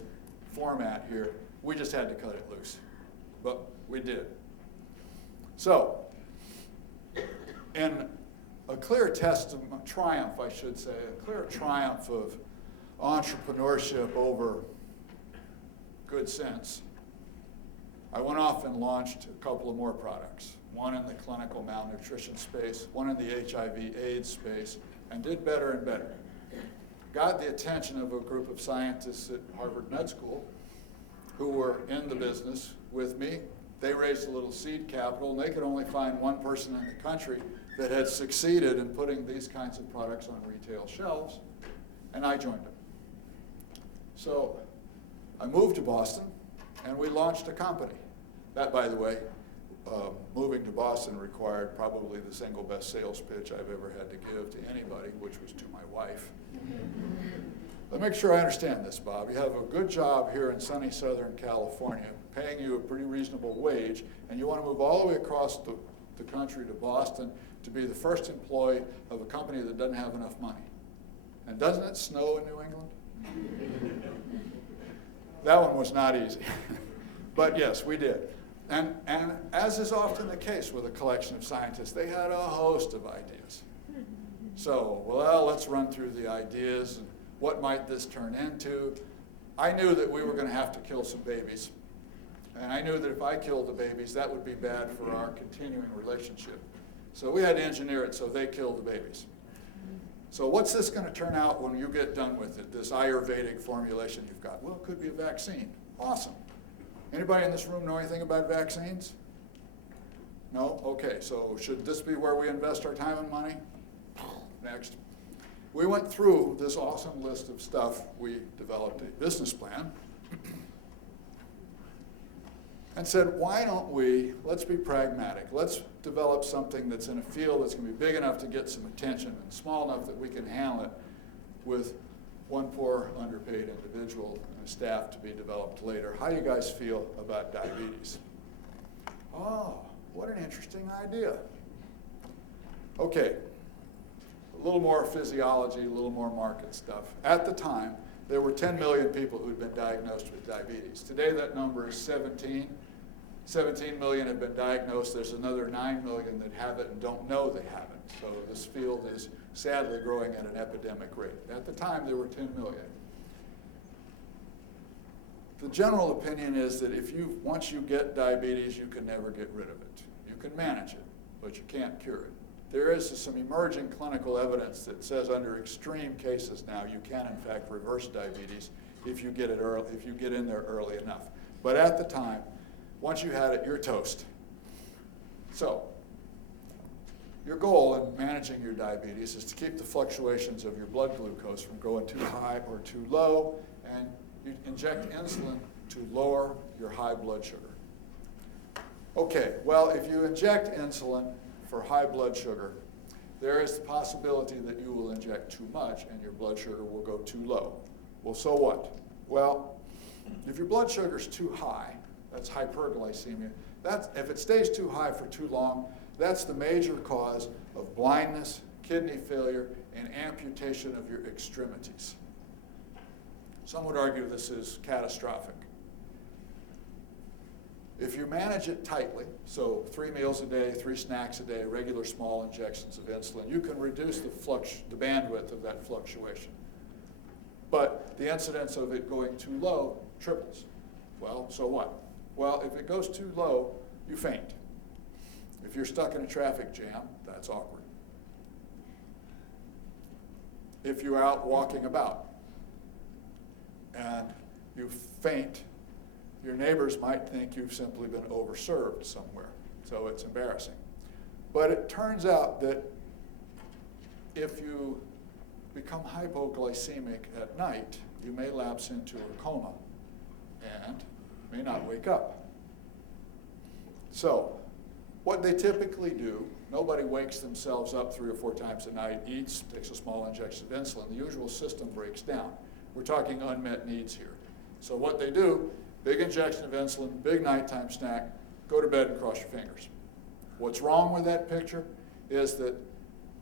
format here. We just had to cut it loose. But we did. So, in a clear triumph, I should say, a clear triumph of entrepreneurship over good sense, I went off and launched a couple of more products, one in the clinical malnutrition space, one in the HIV/AIDS space, and did better and better. Got the attention of a group of scientists at Harvard Med School who were in the business with me. They raised a little seed capital, and they could only find one person in the country that had succeeded in putting these kinds of products on retail shelves, and I joined them. So I moved to Boston, and we launched a company. That, by the way, moving to Boston required probably the single best sales pitch I've ever had to give to anybody, which was to my wife. Let me make sure I understand this, Bob. You have a good job here in sunny Southern California, paying you a pretty reasonable wage, and you want to move all the way across the country to Boston to be the first employee of a company that doesn't have enough money. And doesn't it snow in New England? That one was not easy. But yes, we did. And as is often the case with a collection of scientists, they had a host of ideas. So, well, let's run through the ideas and what might this turn into. I knew that we were going to have to kill some babies. And I knew that if I killed the babies, that would be bad for our continuing relationship. So we had to engineer it so they killed the babies. So what's this going to turn out when you get done with it, this Ayurvedic formulation you've got? Well, it could be a vaccine. Awesome. Anybody in this room know anything about vaccines? No? Okay, so should this be where we invest our time and money? Next. We went through this awesome list of stuff. We developed a business plan and said, why don't let's be pragmatic. Let's develop something that's in a field that's going to be big enough to get some attention and small enough that we can handle it with one poor underpaid individual and a staff to be developed later. How do you guys feel about diabetes? Oh, what an interesting idea. Okay, a little more physiology, a little more market stuff. At the time, there were 10 million people who'd been diagnosed with diabetes. Today that number is 17. 17 million have been diagnosed. There's another 9 million that have it and don't know they have it. So this field is sadly growing at an epidemic rate. At the time, there were 10 million. The general opinion is that once you get diabetes, you can never get rid of it. You can manage it, but you can't cure it. There is some emerging clinical evidence that says under extreme cases now, you can in fact reverse diabetes if you get it early, if you get in there early enough. But at the time, once you had it, you're toast. So, your goal in managing your diabetes is to keep the fluctuations of your blood glucose from going too high or too low, and you inject insulin to lower your high blood sugar. Okay, well, if you inject insulin for high blood sugar, there is the possibility that you will inject too much and your blood sugar will go too low. Well, so what? Well, if your blood sugar is too high, that's hyperglycemia. If it stays too high for too long, that's the major cause of blindness, kidney failure, and amputation of your extremities. Some would argue this is catastrophic. If you manage it tightly, so 3 meals a day, 3 snacks a day, regular small injections of insulin, you can reduce the bandwidth of that fluctuation. But the incidence of it going too low triples. Well, so what? Well, if it goes too low, you faint. If you're stuck in a traffic jam, that's awkward. If you're out walking about and you faint, your neighbors might think you've simply been overserved somewhere, so it's embarrassing. But it turns out that if you become hypoglycemic at night, you may lapse into a coma and may not wake up. So, what they typically do, nobody wakes themselves up 3 or 4 times a night, eats, takes a small injection of insulin. The usual system breaks down. We're talking unmet needs here. So what they do, big injection of insulin, big nighttime snack, go to bed and cross your fingers. What's wrong with that picture is that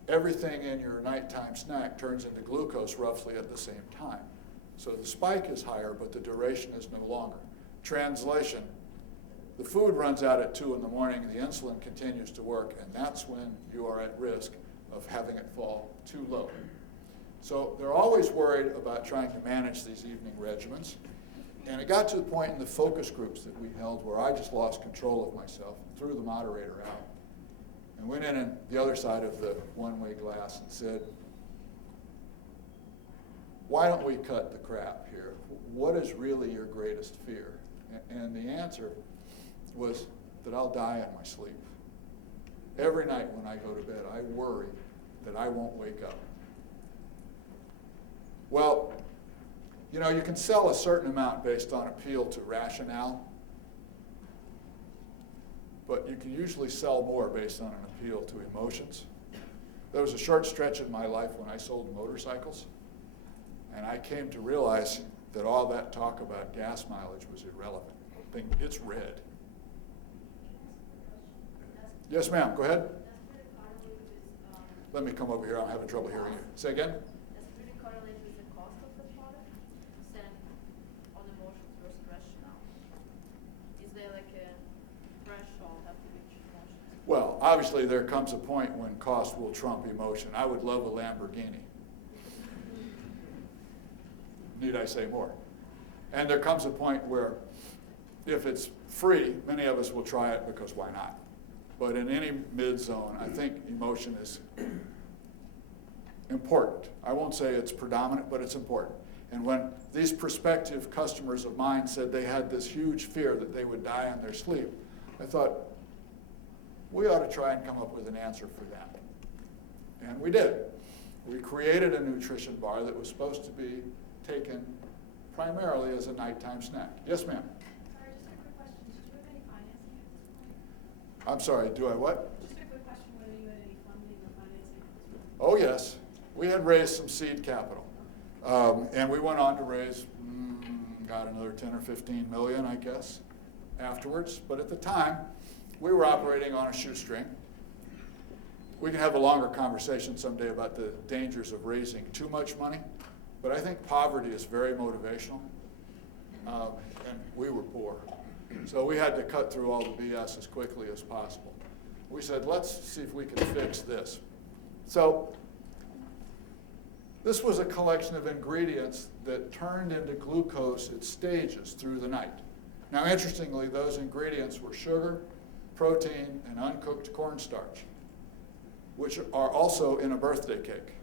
everything in your nighttime snack turns into glucose roughly at the same time. So the spike is higher, but the duration is no longer. Translation, the food runs out at 2 in the morning, and the insulin continues to work, and that's when you are at risk of having it fall too low. So they're always worried about trying to manage these evening regimens. And it got to the point in the focus groups that we held where I just lost control of myself and threw the moderator out. And went in on the other side of the one-way glass and said, why don't we cut the crap here? What is really your greatest fear? And the answer was that I'll die in my sleep. Every night when I go to bed, I worry that I won't wake up. Well, you know, you can sell a certain amount based on appeal to rationale, but you can usually sell more based on an appeal to emotions. There was a short stretch in my life when I sold motorcycles, and I came to realize that all that talk about gas mileage was irrelevant. It's red. Yes, ma'am, go ahead. Let me come over here, I'm having trouble hearing you. Say again? Does it really correlate with the cost of the product? Then on emotions versus rationale? Is there like a threshold have to reach emotions? Well, obviously there comes a point when cost will trump emotion. I would love a Lamborghini. Need I say more? And there comes a point where if it's free, many of us will try it because why not? But in any mid-zone, I think emotion is important. I won't say it's predominant, but it's important. And when these prospective customers of mine said they had this huge fear that they would die in their sleep, I thought, we ought to try and come up with an answer for that. And we did. We created a nutrition bar that was supposed to be taken primarily as a nighttime snack. Yes, ma'am? Sorry, just a quick question. Did you have any financing at this point? I'm sorry, do I what? Just a quick question whether you had any funding or financing at this point. Oh, yes. We had raised some seed capital. And we went on to raise, got another 10 or 15 million, I guess, afterwards. But at the time, we were operating on a shoestring. We can have a longer conversation someday about the dangers of raising too much money. But I think poverty is very motivational. And we were poor. So we had to cut through all the BS as quickly as possible. We said, let's see if we can fix this. So this was a collection of ingredients that turned into glucose at stages through the night. Now, interestingly, those ingredients were sugar, protein, and uncooked cornstarch, which are also in a birthday cake.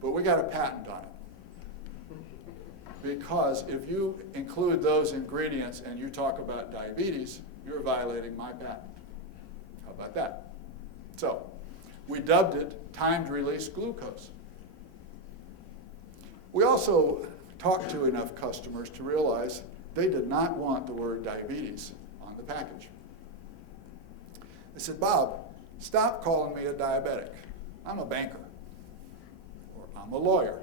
But we got a patent on it. Because if you include those ingredients and you talk about diabetes, you're violating my patent. How about that? So, we dubbed it timed release glucose. We also talked to enough customers to realize they did not want the word diabetes on the package. They said, Bob, stop calling me a diabetic. I'm a banker, or I'm a lawyer.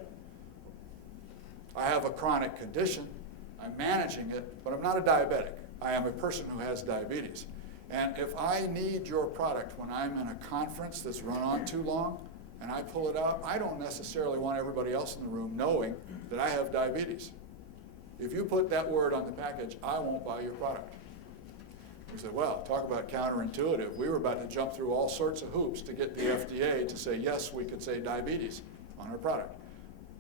I have a chronic condition, I'm managing it, but I'm not a diabetic. I am a person who has diabetes. And if I need your product when I'm in a conference that's run on too long, and I pull it out, I don't necessarily want everybody else in the room knowing that I have diabetes. If you put that word on the package, I won't buy your product. We said, well, talk about counterintuitive. We were about to jump through all sorts of hoops to get the FDA to say, yes, we could say diabetes on our product.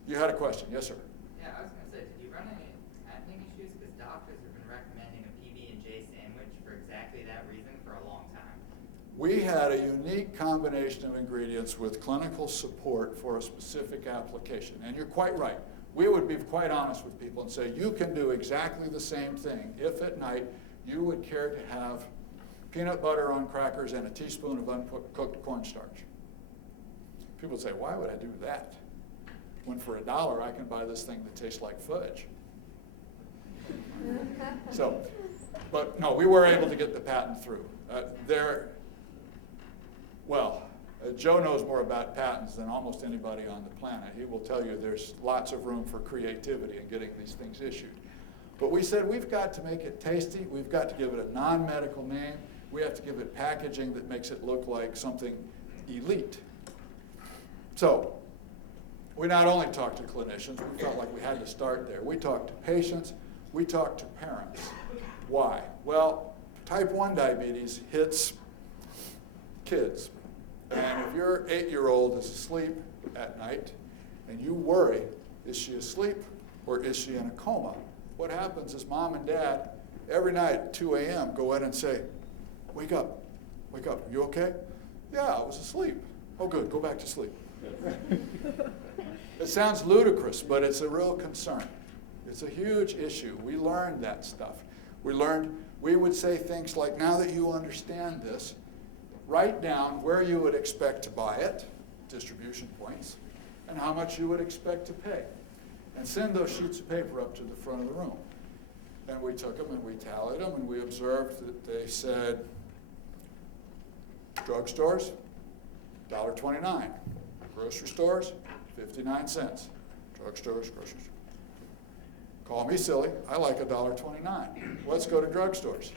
You had a question. Yes, sir? Yeah, I was going to say, did you run any handling issues? Because doctors have been recommending a PB&J sandwich for exactly that reason for a long time. We had a unique combination of ingredients with clinical support for a specific application. And you're quite right. We would be quite honest with people and say, you can do exactly the same thing if at night you would care to have peanut butter on crackers and a teaspoon of uncooked cornstarch. People would say, why would I do that? When for $1 I can buy this thing that tastes like fudge. So, but no, we were able to get the patent through. Joe knows more about patents than almost anybody on the planet. He will tell you there's lots of room for creativity in getting these things issued. But we said we've got to make it tasty. We've got to give it a non-medical name. We have to give it packaging that makes it look like something elite. So we not only talked to clinicians, we felt like we had to start there. We talked to patients. We talked to parents. Why? Well, type 1 diabetes hits kids. And if your 8-year-old is asleep at night and you worry, is she asleep or is she in a coma? What happens is mom and dad, every night at 2 a.m., go in and say, wake up, you okay? Yeah, I was asleep. Oh, good, go back to sleep. It sounds ludicrous, but it's a real concern. It's a huge issue. We learned that stuff. We would say things like, now that you understand this, write down where you would expect to buy it, distribution points, and how much you would expect to pay. And send those sheets of paper up to the front of the room. And we took them and we tallied them and we observed that they said, drugstores, $1.29. Grocery stores, 59 cents. Drugstores, grocery stores. Call me silly, I like $1.29. Let's go to drugstores.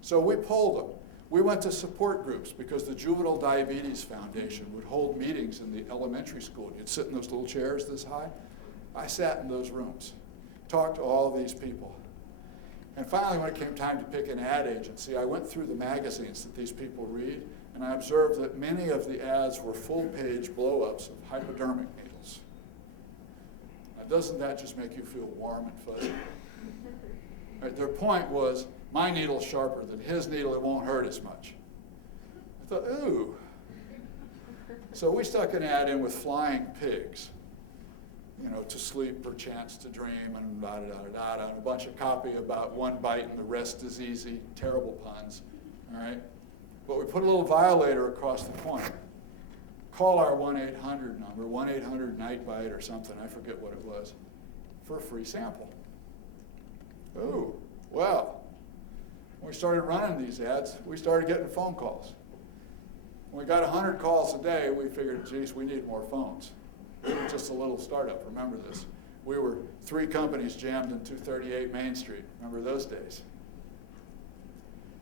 So we polled them. We went to support groups because the Juvenile Diabetes Foundation would hold meetings in the elementary school. You'd sit in those little chairs this high. I sat in those rooms, talked to all these people. And finally, when it came time to pick an ad agency, I went through the magazines that these people read, and I observed that many of the ads were full-page blow-ups of hypodermic needles. Now, doesn't that just make you feel warm and fuzzy? Right, their point was, my needle's sharper than his needle, it won't hurt as much. I thought, ooh. So we stuck an ad in with flying pigs, to sleep, perchance to dream, and da-da-da-da-da, and a bunch of copy about one bite and the rest is easy, terrible puns, all right? But we put a little violator across the point. Call our 1-800 number, 1-800-NIGHT-BITE or something, I forget what it was, for a free sample. Ooh, well, when we started running these ads, we started getting phone calls. When we got 100 calls a day, we figured, geez, we need more phones. We were just a little startup, remember this. We were 3 companies jammed in 238 Main Street, remember those days.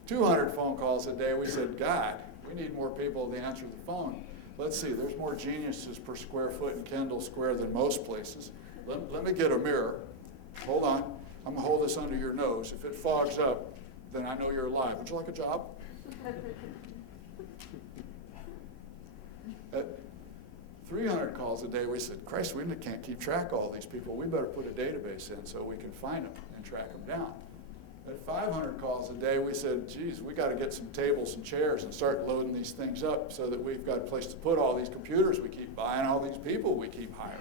200 phone calls a day, we said, God, we need more people to answer the phone. Let's see, there's more geniuses per square foot in Kendall Square than most places. Let me get a mirror. Hold on, I'm gonna hold this under your nose. If it fogs up, then I know you're alive. Would you like a job? At 300 calls a day, we said, Christ, we can't keep track of all these people. We better put a database in so we can find them and track them down. At 500 calls a day, we said, geez, we got to get some tables and chairs and start loading these things up so that we've got a place to put all these computers we keep buying, all these people we keep hiring.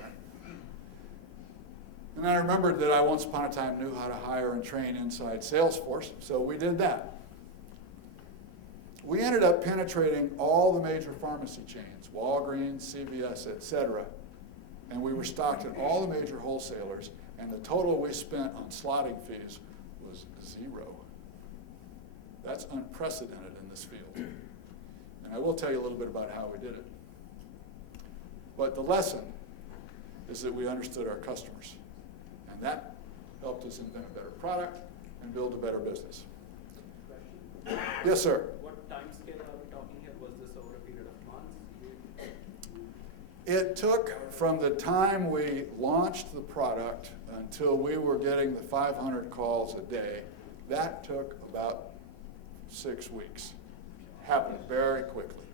And I remembered that I once upon a time knew how to hire and train inside Salesforce, so we did that. We ended up penetrating all the major pharmacy chains, Walgreens, CVS, etc. And we were stocked in all the major wholesalers, and the total we spent on slotting fees was 0. That's unprecedented in this field. And I will tell you a little bit about how we did it. But the lesson is that we understood our customers. And that helped us invent a better product and build a better business. Question? Yes, sir. What time scale are we talking here? Was this over a period of months? It took from the time we launched the product until we were getting the 500 calls a day. That took about 6 weeks. Happened very quickly.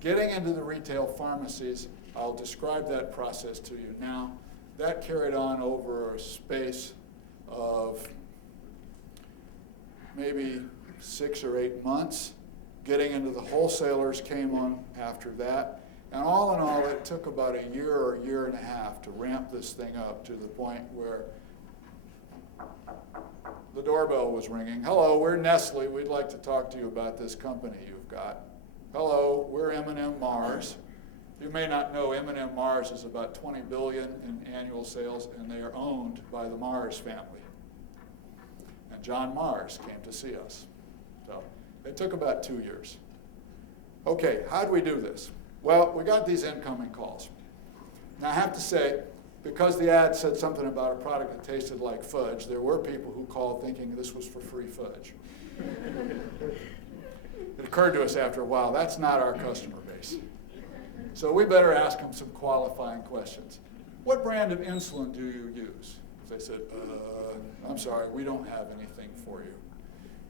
Getting into the retail pharmacies, I'll describe that process to you now. That carried on over a space of maybe 6 or 8 months. Getting into the wholesalers came on after that. And all in all, it took about a year or a year and a half to ramp this thing up to the point where the doorbell was ringing. Hello, we're Nestle. We'd like to talk to you about this company you've got. Hello, we're M&M Mars. You may not know M&M Mars is about $20 billion in annual sales, and they are owned by the Mars family. And John Mars came to see us. So it took about 2 years. Okay, how do we do this? Well, we got these incoming calls. Now I have to say, because the ad said something about a product that tasted like fudge, there were people who called thinking this was for free fudge. It occurred to us after a while, that's not our customer base. So we better ask them some qualifying questions. What brand of insulin do you use? They said, I'm sorry, we don't have anything for you.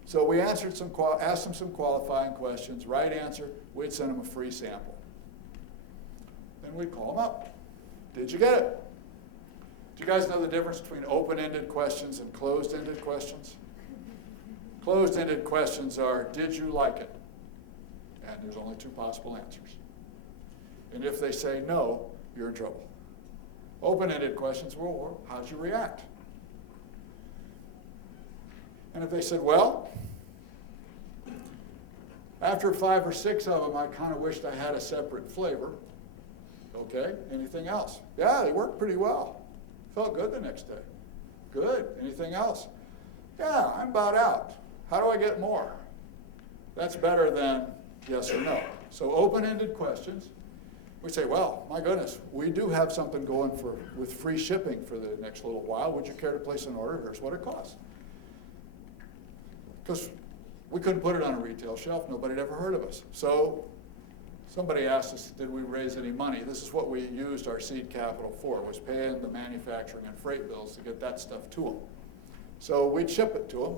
So we answered asked them some qualifying questions. Right answer, we'd send them a free sample. Then we'd call them up. Did you get it? Do you guys know the difference between open-ended questions and closed-ended questions? Closed-ended questions are, did you like it? And there's only two possible answers. And if they say no, you're in trouble. Open-ended questions, well, how'd you react? And if they said, well, after 5 or 6 of them, I kind of wished I had a separate flavor. Okay, anything else? Yeah, they worked pretty well. Felt good the next day. Good, anything else? Yeah, I'm about out. How do I get more? That's better than yes or no. So open-ended questions. We say, well, my goodness, we do have something going with free shipping for the next little while. Would you care to place an order? Here's what it costs. Because we couldn't put it on a retail shelf. Nobody had ever heard of us. So somebody asked us, did we raise any money? This is what we used our seed capital for, was paying the manufacturing and freight bills to get that stuff to them. So we'd ship it to them,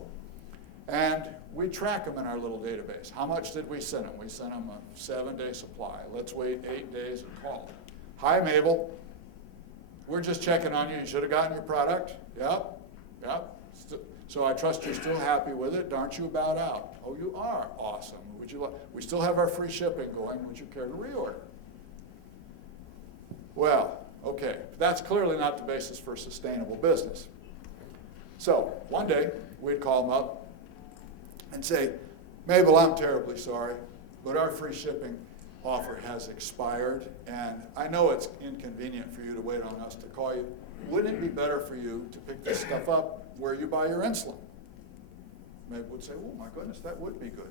and we'd track them in our little database. How much did we send them? We sent them a 7-day supply. Let's wait 8 days and call them. Hi, Mabel. We're just checking on you. You should have gotten your product. Yep, yep. So I trust you're still happy with it. Aren't you about out? Oh, you are. Awesome. Would you we still have our free shipping going. Would you care to reorder? Well, okay. That's clearly not the basis for sustainable business. So one day, we'd call them up and say, Mabel, I'm terribly sorry, but our free shipping offer has expired, and I know it's inconvenient for you to wait on us to call you. Wouldn't it be better for you to pick this stuff up where you buy your insulin? Mabel would say, oh my goodness, that would be good.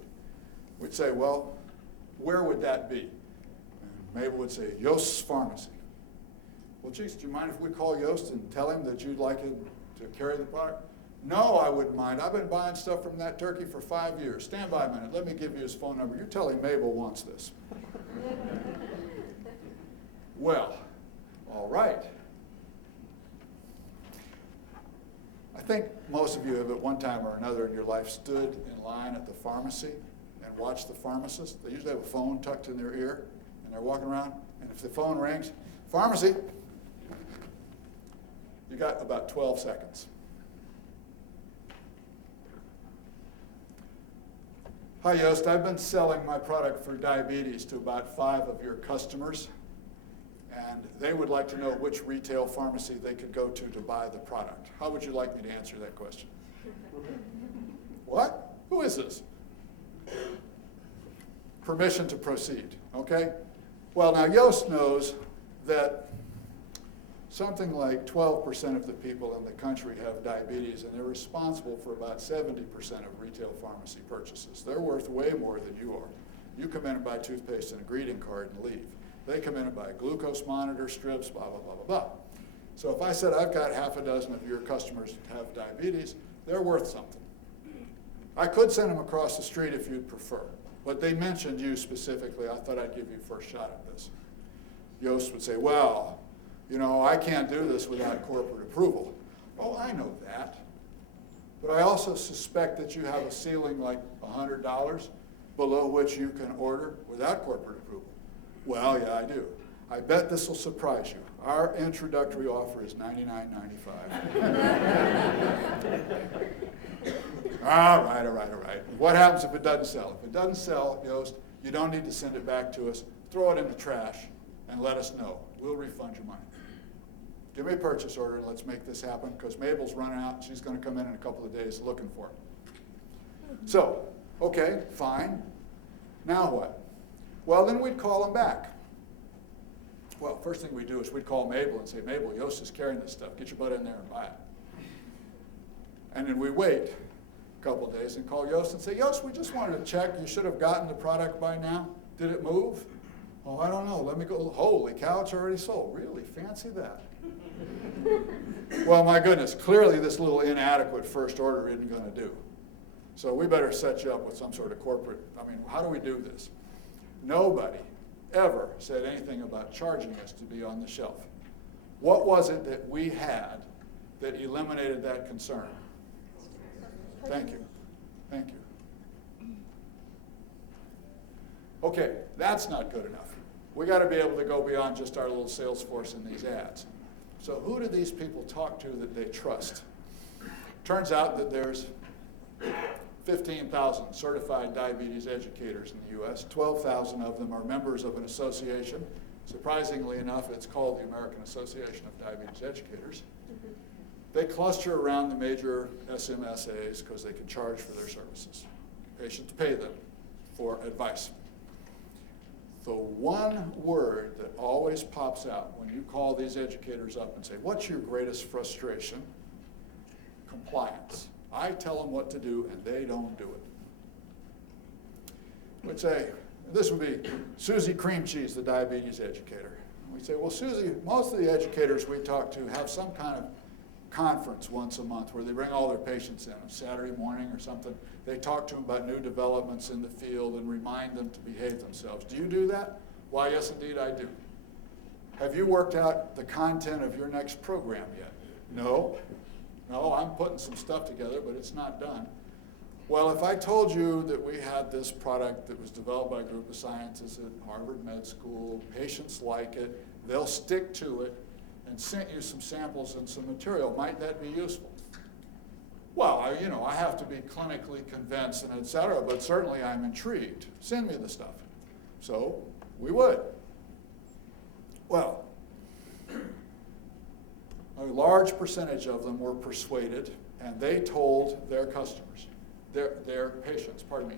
We'd say, well, where would that be? And Mabel would say, Yost's Pharmacy. Well, geez, do you mind if we call Yost and tell him that you'd like him to carry the product? No, I wouldn't mind. I've been buying stuff from that turkey for 5 years. Stand by a minute. Let me give you his phone number. You tell him Mabel wants this. Well, all right. I think most of you have at one time or another in your life stood in line at the pharmacy and watched the pharmacist. They usually have a phone tucked in their ear, and they're walking around, and if the phone rings, pharmacy, you got about 12 seconds. Hi, Yost. I've been selling my product for diabetes to about 5 of your customers, and they would like to know which retail pharmacy they could go to buy the product. How would you like me to answer that question? What? Who is this? Permission to proceed, okay? Well, now Yost knows that something like 12% of the people in the country have diabetes, and they're responsible for about 70% of retail pharmacy purchases. They're worth way more than you are. You come in and buy toothpaste and a greeting card and leave. They come in and buy glucose monitor strips, blah, blah, blah, blah, blah. So if I said I've got half a dozen of your customers that have diabetes, they're worth something. I could send them across the street if you'd prefer, but they mentioned you specifically. I thought I'd give you first shot at this. Yost would say, well, you know, I can't do this without corporate approval. Oh, I know that. But I also suspect that you have a ceiling like $100 below which you can order without corporate approval. Well, yeah, I do. I bet this will surprise you. Our introductory offer is $99.95. All right. What happens if it doesn't sell? If it doesn't sell, Yost, you don't need to send it back to us. Throw it in the trash and let us know. We'll refund your money. Give me a purchase order and let's make this happen, because Mabel's running out and she's going to come in a couple of days looking for it. So, okay, fine. Now what? Well, then we'd call them back. Well, first thing we do is we'd call Mabel and say, Mabel, Yost is carrying this stuff. Get your butt in there and buy it. And then we wait a couple of days and call Yost and say, Yost, we just wanted to check. You should have gotten the product by now. Did it move? Oh, I don't know. Let me go. Holy cow, it's already sold. Really? Fancy that. Well, my goodness, clearly this little inadequate first order isn't going to do. So we better set you up with some sort of corporate, how do we do this? Nobody ever said anything about charging us to be on the shelf. What was it that we had that eliminated that concern? Thank you. Okay, that's not good enough. We got to be able to go beyond just our little sales force in these ads. So who do these people talk to that they trust? Turns out that there's 15,000 certified diabetes educators in the U.S. 12,000 of them are members of an association. Surprisingly enough, it's called the American Association of Diabetes Educators. They cluster around the major SMSAs because they can charge for their services. Patients pay them for advice. The one word that always pops out when you call these educators up and say, what's your greatest frustration? Compliance. I tell them what to do and they don't do it. We'd say, this would be Susie Cream Cheese, the diabetes educator. We'd say, well, Susie, most of the educators we talk to have some kind of conference once a month where they bring all their patients in on Saturday morning or something. They talk to them about new developments in the field and remind them to behave themselves. Do you do that? Why, yes, indeed, I do. Have you worked out the content of your next program yet? No. No, I'm putting some stuff together, but it's not done. Well, if I told you that we had this product that was developed by a group of scientists at Harvard Med School, patients like it, they'll stick to it, and sent you some samples and some material, might that be useful? Well, I have to be clinically convinced and et cetera, but certainly I'm intrigued. Send me the stuff. So we would. Well, a large percentage of them were persuaded, and they told their customers, their patients, pardon me.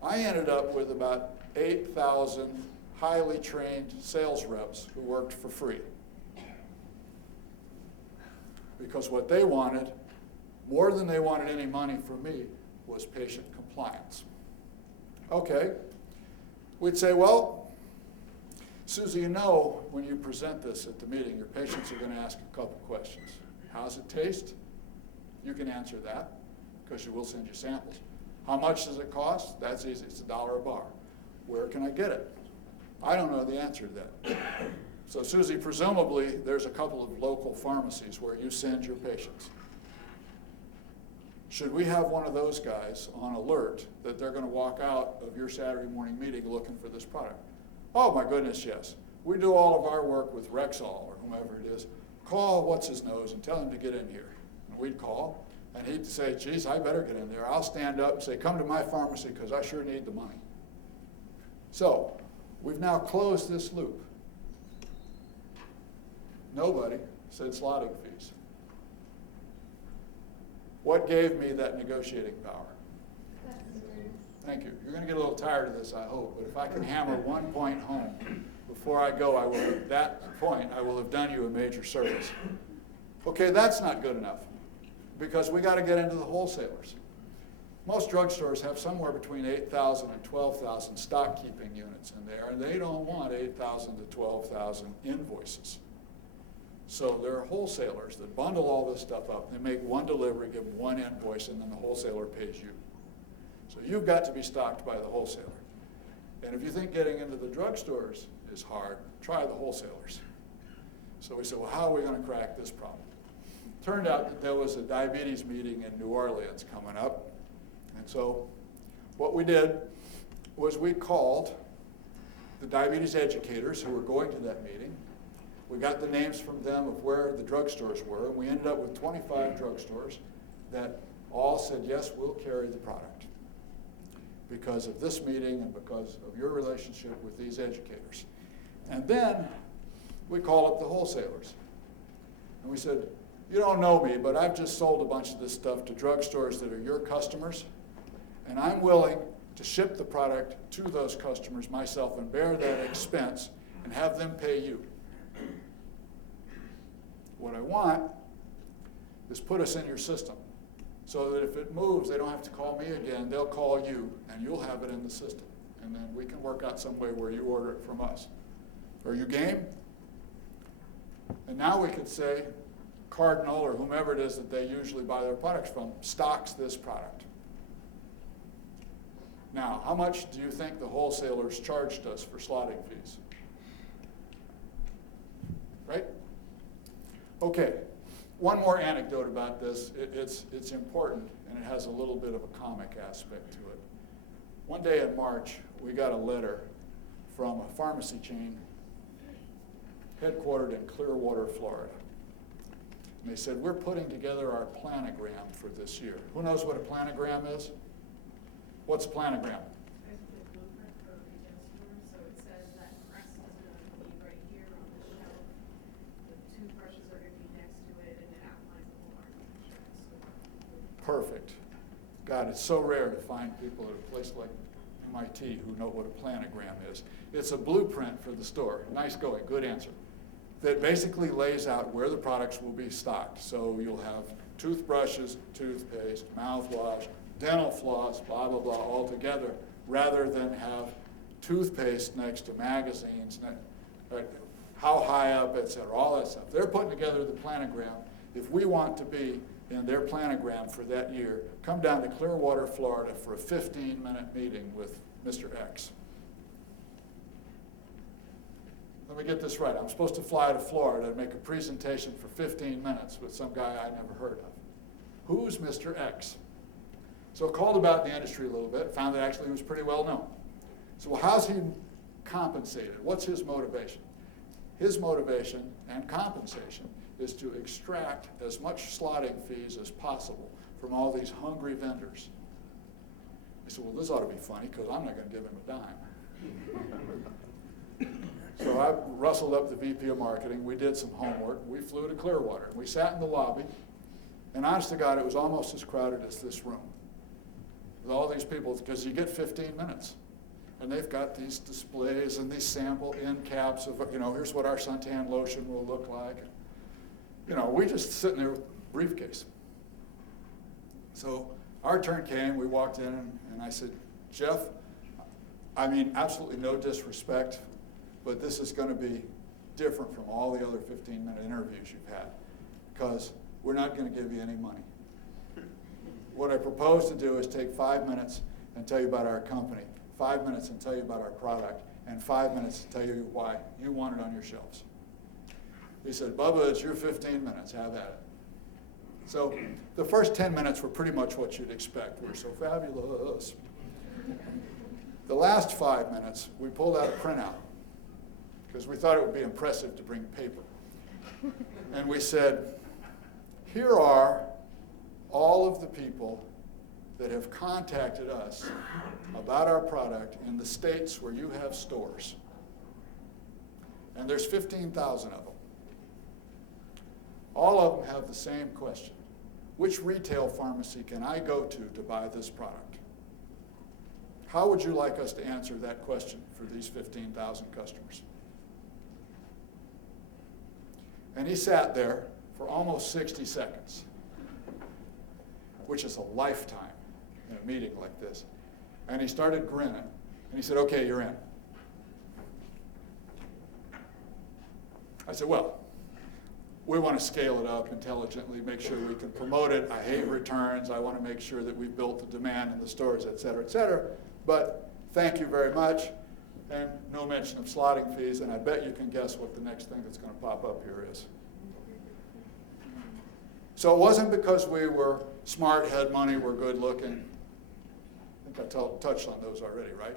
I ended up with about 8,000 highly trained sales reps who worked for free. Because what they wanted, more than they wanted any money from me, was patient compliance. Okay, we'd say, well, Susie, when you present this at the meeting, your patients are going to ask a couple questions. How's it taste? You can answer that, because we'll send you samples. How much does it cost? That's easy, it's $1 a bar. Where can I get it? I don't know the answer to that. So Susie, presumably there's a couple of local pharmacies where you send your patients. Should we have one of those guys on alert that they're going to walk out of your Saturday morning meeting looking for this product? Oh my goodness, yes. We do all of our work with Rexall or whomever it is. Call what's-his-nose and tell him to get in here. And we'd call, and he'd say, geez, I better get in there. I'll stand up and say, come to my pharmacy because I sure need the money. So we've now closed this loop. Nobody said slotting fees. What gave me that negotiating power? Thank you. You're going to get a little tired of this, I hope, but if I can hammer one point home before I go, at that point, I will have done you a major service. Okay, that's not good enough, because we got to get into the wholesalers. Most drugstores have somewhere between 8,000 and 12,000 stock keeping units in there, and they don't want 8,000 to 12,000 invoices. So there are wholesalers that bundle all this stuff up. They make one delivery, give one invoice, and then the wholesaler pays you. So you've got to be stocked by the wholesaler. And if you think getting into the drugstores is hard, try the wholesalers. So we said, well, how are we going to crack this problem? Turned out that there was a diabetes meeting in New Orleans coming up. And so what we did was we called the diabetes educators who were going to that meeting. We got the names from them of where the drugstores were, and we ended up with 25 drugstores that all said, yes, we'll carry the product because of this meeting and because of your relationship with these educators. And then we called up the wholesalers. And we said, you don't know me, but I've just sold a bunch of this stuff to drugstores that are your customers, and I'm willing to ship the product to those customers myself and bear that expense and have them pay you. What I want is put us in your system so that if it moves, they don't have to call me again. They'll call you, and you'll have it in the system. And then we can work out some way where you order it from us. Are you game? And now we could say Cardinal or whomever it is that they usually buy their products from stocks this product. Now, how much do you think the wholesalers charged us for slotting fees? Right? Okay, one more anecdote about this. It's important, and it has a little bit of a comic aspect to it. One day in March, we got a letter from a pharmacy chain headquartered in Clearwater, Florida. And they said, we're putting together our planogram for this year. Who knows what a planogram is? What's a planogram? Basically a blueprint for a retail store, so it says that crest is going to be right here on the shelf, the toothbrushes are going to be next to it, and it outlines the whole architecture of the store. Perfect. God, it's so rare to find people at a place like MIT who know what a planogram is. It's a blueprint for the store. Nice going, good answer. That basically lays out where the products will be stocked. So you'll have toothbrushes, toothpaste, mouthwash, dental floss, blah, blah, blah, all together, rather than have toothpaste next to magazines, right, how high up, et cetera, all that stuff. They're putting together the planogram. If we want to be in their planogram for that year, come down to Clearwater, Florida for a 15-minute meeting with Mr. X. Let me get this right. I'm supposed to fly to Florida and make a presentation for 15 minutes with some guy I never heard of. Who's Mr. X? So called about the industry a little bit, found that actually he was pretty well known. So well, how's he compensated? What's his motivation? His motivation and compensation is to extract as much slotting fees as possible from all these hungry vendors. I said, well, this ought to be funny because I'm not going to give him a dime. So I rustled up the VP of marketing. We did some homework. We flew to Clearwater. We sat in the lobby, and honest to God, it was almost as crowded as this room with all these people, because you get 15 minutes. And they've got these displays and these sample end caps of, here's what our suntan lotion will look like. We just sitting there with a briefcase. So our turn came, we walked in, and I said, Jeff, I mean, absolutely no disrespect, but this is going to be different from all the other 15-minute interviews you've had, because we're not going to give you any money. What I propose to do is take 5 minutes and tell you about our company, 5 minutes and tell you about our product, and 5 minutes to tell you why you want it on your shelves. He said, Bubba, it's your 15 minutes, have at it. So the first 10 minutes were pretty much what you'd expect. We're so fabulous. The last 5 minutes, we pulled out a printout because we thought it would be impressive to bring paper. And we said, here are all of the people that have contacted us about our product in the states where you have stores. And there's 15,000 of them. All of them have the same question. Which retail pharmacy can I go to buy this product? How would you like us to answer that question for these 15,000 customers? And he sat there for almost 60 seconds, which is a lifetime in a meeting like this. And he started grinning, and he said, okay, you're in. I said, well, we want to scale it up intelligently, make sure we can promote it. I hate returns. I want to make sure that we've built the demand in the stores, et cetera, et cetera. But thank you very much. And no mention of slotting fees. And I bet you can guess what the next thing that's going to pop up here is. So it wasn't because we were smart, had money, were good looking. I think I touched on those already, right?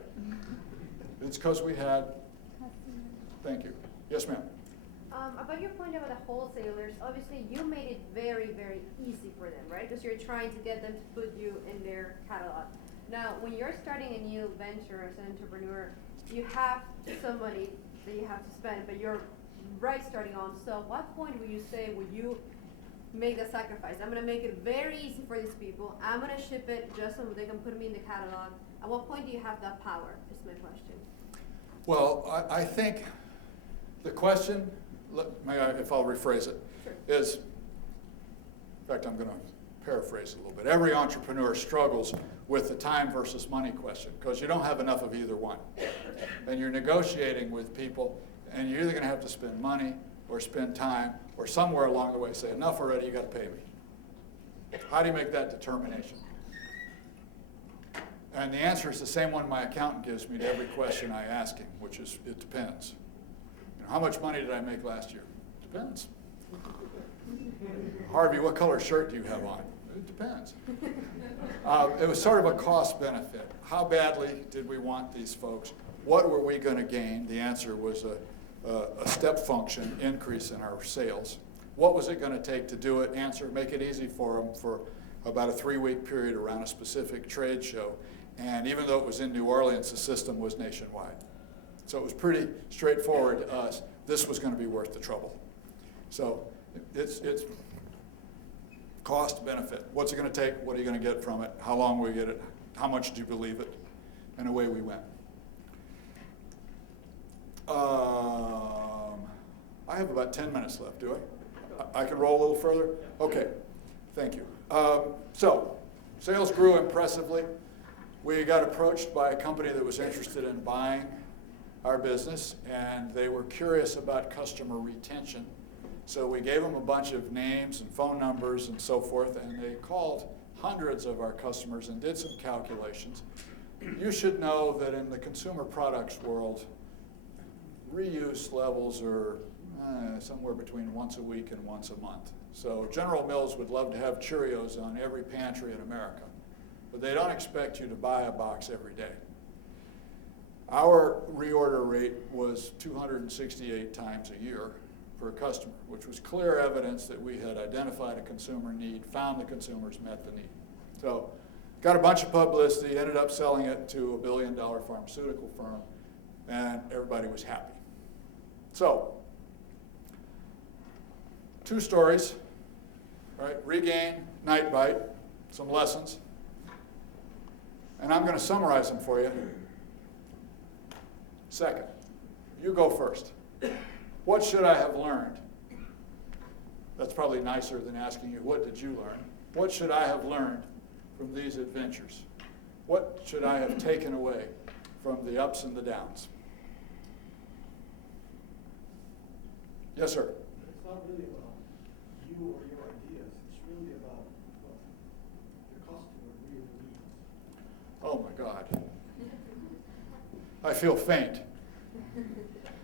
It's because we had, thank you. Yes, ma'am. About your point about the wholesalers, obviously you made it very, very easy for them, right? Because you're trying to get them to put you in their catalog. Now, when you're starting a new venture as an entrepreneur, you have some money that you have to spend, but you're right starting on. So at what point would you say, would you make the sacrifice? I'm going to make it very easy for these people. I'm going to ship it just so they can put me in the catalog. At what point do you have that power, is my question. Well, I think the question, if I'll rephrase it, Sure. is, in fact, I'm going to paraphrase it a little bit. Every entrepreneur struggles with the time versus money question because you don't have enough of either one. And you're negotiating with people, and you're either going to have to spend money or spend time, or somewhere along the way say, enough already, you got to pay me. How do you make that determination? And the answer is the same one my accountant gives me to every question I ask him, which is, it depends. How much money did I make last year? Depends. Harvey, what color shirt do you have on? It depends. It was sort of a cost benefit. How badly did we want these folks? What were we going to gain? The answer was a step function increase in our sales. What was it going to take to do it? Answer, make it easy for them for about a 3-week period around a specific trade show. And even though it was in New Orleans, the system was nationwide. So it was pretty straightforward to us. This was going to be worth the trouble. So it's cost benefit. What's it going to take? What are you going to get from it? How long will you get it? How much do you believe it? And away we went. I have about 10 minutes left, do I? I can roll a little further? Okay, thank you. So, sales grew impressively. We got approached by a company that was interested in buying our business, and they were curious about customer retention. So we gave them a bunch of names and phone numbers and so forth, and they called hundreds of our customers and did some calculations. You should know that in the consumer products world, reuse levels are somewhere between once a week and once a month. So General Mills would love to have Cheerios on every pantry in America, but they don't expect you to buy a box every day. Our reorder rate was 268 times a year per customer, which was clear evidence that we had identified a consumer need, found the consumers, met the need. So got a bunch of publicity, ended up selling it to a billion-dollar pharmaceutical firm, and everybody was happy. So, 2 stories, right? Regain, Night Bite, some lessons. And I'm going to summarize them for you. Second, you go first. What should I have learned? That's probably nicer than asking you, what did you learn? What should I have learned from these adventures? What should I have taken away from the ups and the downs? Yes, sir. It's not really about you or your ideas. It's really about what the customer really needs. Oh my God. I feel faint.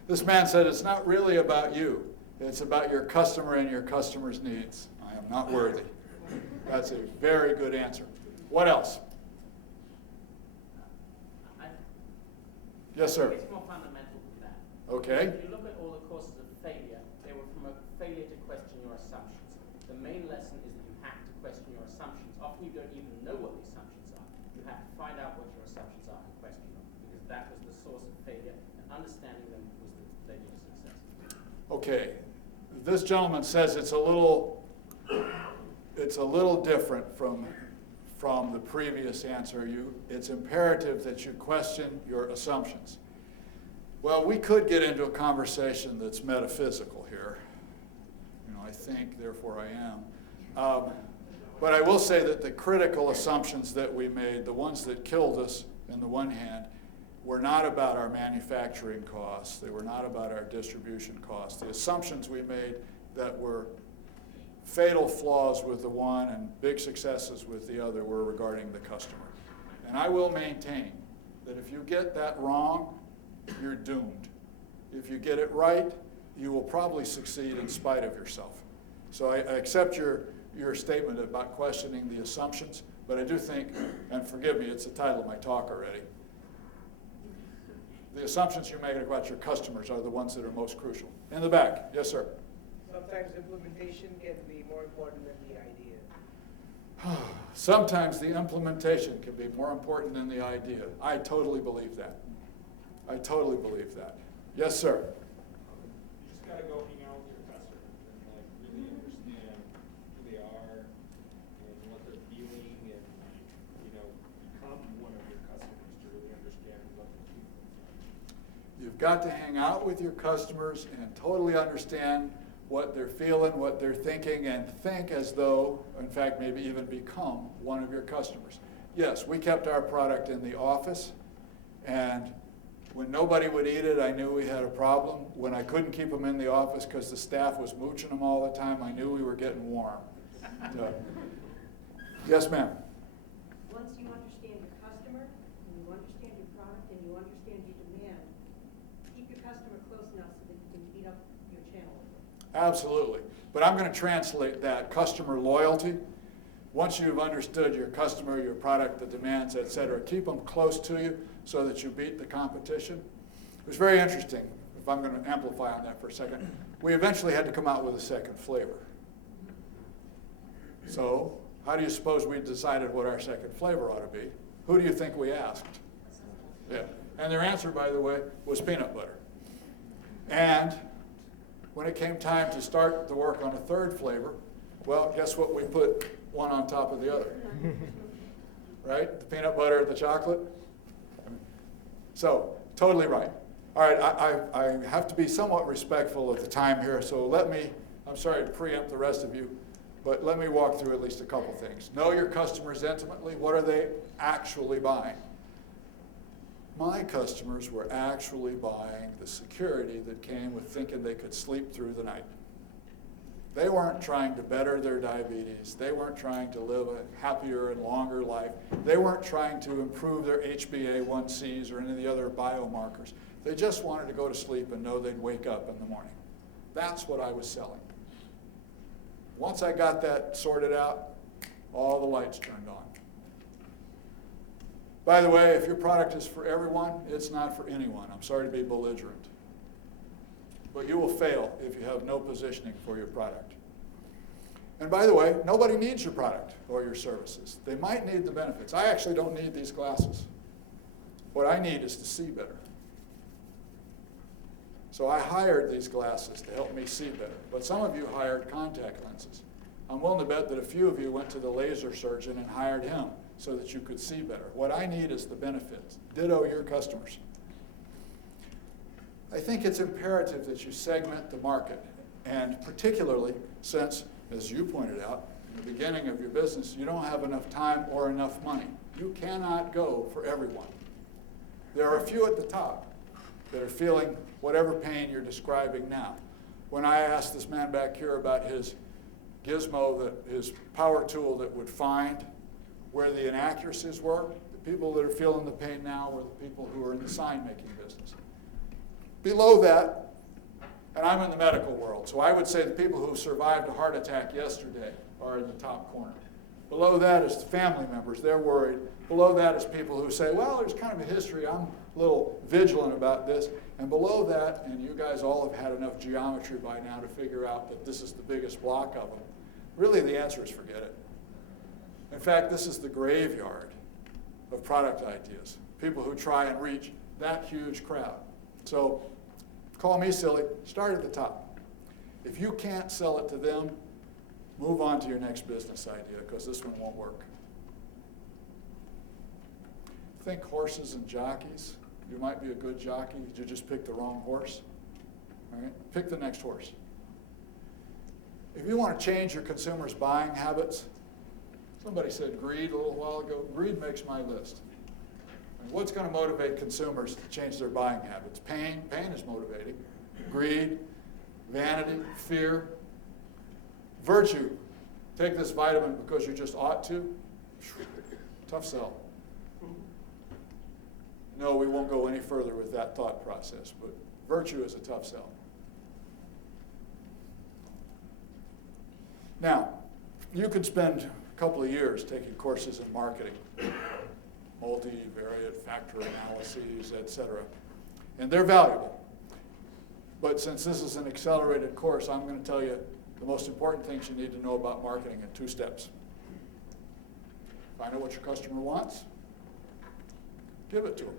This man said it's not really about you. It's about your customer and your customer's needs. I am not worthy. That's a very good answer. What else? Yes, sir. It's more fundamental than that. Okay. If you look at all the causes of failure, they were from a failure to question your assumptions. The main lesson is that you have to question your assumptions. Often you don't even know what the assumptions are. You have to find out what your assumptions are and question them, because that was the source of failure, and understanding them was the failure to success. Okay. This gentleman says it's a little different from the previous answer. It's imperative that you question your assumptions. Well, we could get into a conversation that's metaphysical here. You know, I think, therefore I am. But I will say that the critical assumptions that we made, the ones that killed us in the one hand, were not about our manufacturing costs. They were not about our distribution costs. The assumptions we made that were fatal flaws with the one and big successes with the other were regarding the customer. And I will maintain that if you get that wrong, you're doomed. If you get it right, you will probably succeed in spite of yourself. So I accept your statement about questioning the assumptions, but I do think, and forgive me, it's the title of my talk already, the assumptions you make about your customers are the ones that are most crucial. In the back, yes, sir. Sometimes implementation can be more important than the idea. Sometimes the implementation can be more important than the idea. I totally believe that. I totally believe that. Yes, sir. You just got to go hang out with your customers and like really understand who they are and what they're feeling, and become one of your customers to really understand what they're feeling. You've got to hang out with your customers and totally understand what they're feeling, what they're thinking, and think as though, in fact, maybe even become one of your customers. Yes, we kept our product in the office, and when nobody would eat it, I knew we had a problem. When I couldn't keep them in the office because the staff was mooching them all the time, I knew we were getting warm. Yes, ma'am. Once you understand your customer, and you understand your product, and you understand your demand, keep your customer close enough so that you can beat up your channel. Absolutely. But I'm going to translate that customer loyalty Once you've understood your customer, your product, the demands, et cetera, keep them close to you so that you beat the competition. It was very interesting, if I'm going to amplify on that for a second. We eventually had to come out with a second flavor. So, how do you suppose we decided what our second flavor ought to be? Who do you think we asked? Yeah. And their answer, by the way, was peanut butter. And when it came time to start the work on a third flavor, well, guess what? We put one on top of the other. Right? The peanut butter, the chocolate. So, totally right. All right, I have to be somewhat respectful of the time here, so I'm sorry to preempt the rest of you, but let me walk through at least a couple things. Know your customers intimately. What are they actually buying? My customers were actually buying the security that came with thinking they could sleep through the night. They weren't trying to better their diabetes. They weren't trying to live a happier and longer life. They weren't trying to improve their HbA1cs or any of the other biomarkers. They just wanted to go to sleep and know they'd wake up in the morning. That's what I was selling. Once I got that sorted out, all the lights turned on. By the way, if your product is for everyone, it's not for anyone. I'm sorry to be belligerent. But you will fail if you have no positioning for your product. And by the way, nobody needs your product or your services. They might need the benefits. I actually don't need these glasses. What I need is to see better. So I hired these glasses to help me see better. But some of you hired contact lenses. I'm willing to bet that a few of you went to the laser surgeon and hired him so that you could see better. What I need is the benefits. Ditto your customers. I think it's imperative that you segment the market, and particularly since, as you pointed out, in the beginning of your business, you don't have enough time or enough money. You cannot go for everyone. There are a few at the top that are feeling whatever pain you're describing now. When I asked this man back here about his gizmo, his power tool that would find where the inaccuracies were, the people that are feeling the pain now were the people who are in the sign-making business. Below that, and I'm in the medical world, so I would say the people who survived a heart attack yesterday are in the top corner. Below that is the family members, they're worried. Below that is people who say, well, there's kind of a history, I'm a little vigilant about this. And below that, and you guys all have had enough geometry by now to figure out that this is the biggest block of them. Really, the answer is forget it. In fact, this is the graveyard of product ideas, people who try and reach that huge crowd. So, call me silly, start at the top. If you can't sell it to them, move on to your next business idea, because this one won't work. Think horses and jockeys. You might be a good jockey, you just picked the wrong horse. All right? Pick the next horse. If you want to change your consumers' buying habits, somebody said greed a little while ago. Greed makes my list. And what's going to motivate consumers to change their buying habits? Pain. Pain is motivating. Greed, vanity, fear. Virtue. Take this vitamin because you just ought to. Tough sell. No, we won't go any further with that thought process, but virtue is a tough sell. Now, you could spend a couple of years taking courses in marketing, multivariate factor analyses, etc. And they're valuable. But since this is an accelerated course, I'm going to tell you the most important things you need to know about marketing in 2 steps. Find out what your customer wants. Give it to them.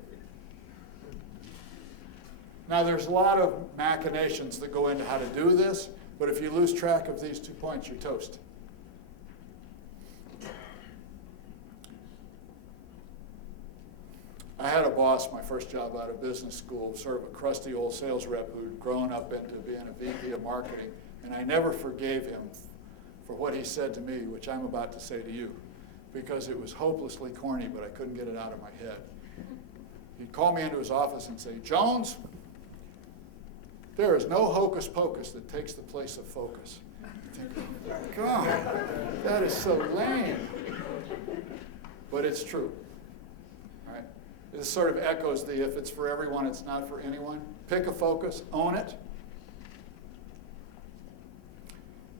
Now, there's a lot of machinations that go into how to do this, but if you lose track of these 2 points, you're toast. I had a boss, my first job out of business school, sort of a crusty old sales rep who'd grown up into being a VP of marketing, and I never forgave him for what he said to me, which I'm about to say to you, because it was hopelessly corny, but I couldn't get it out of my head. He'd call me into his office and say, Jones, there is no hocus pocus that takes the place of focus. God, that is so lame. But it's true. All right? This sort of echoes the if it's for everyone, it's not for anyone. Pick a focus, own it,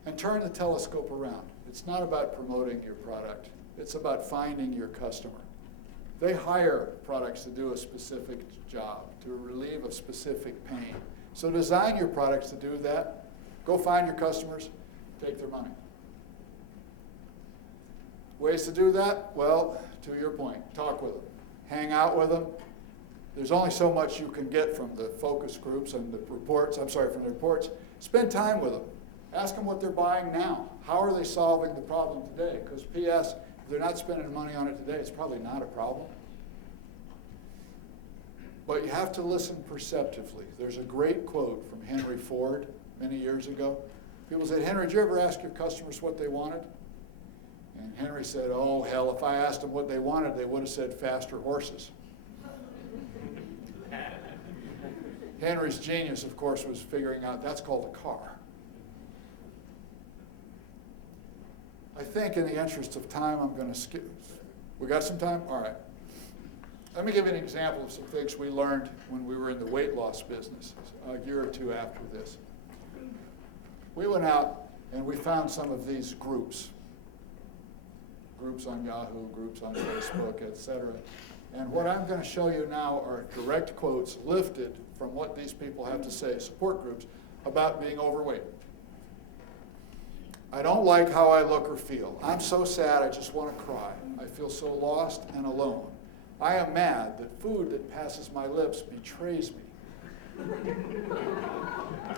and turn the telescope around. It's not about promoting your product. It's about finding your customer. They hire products to do a specific job, to relieve a specific pain. So design your products to do that. Go find your customers, take their money. Ways to do that? Well, to your point, talk with them. Hang out with them. There's only so much you can get from the focus groups and the reports, from the reports. Spend time with them. Ask them what they're buying now. How are they solving the problem today? Because P.S., if they're not spending money on it today, it's probably not a problem. But you have to listen perceptively. There's a great quote from Henry Ford many years ago. People said, Henry, did you ever ask your customers what they wanted? And Henry said, oh, hell, if I asked them what they wanted, they would have said faster horses. Henry's genius, of course, was figuring out that's called a car. I think in the interest of time, I'm going to skip. We got some time? All right. Let me give you an example of some things we learned when we were in the weight loss business a year or two after this. We went out and we found some of these groups on Yahoo, groups on Facebook, etc. And what I'm going to show you now are direct quotes lifted from what these people have to say, support groups, about being overweight. I don't like how I look or feel. I'm so sad I just want to cry. I feel so lost and alone. I am mad that food that passes my lips betrays me.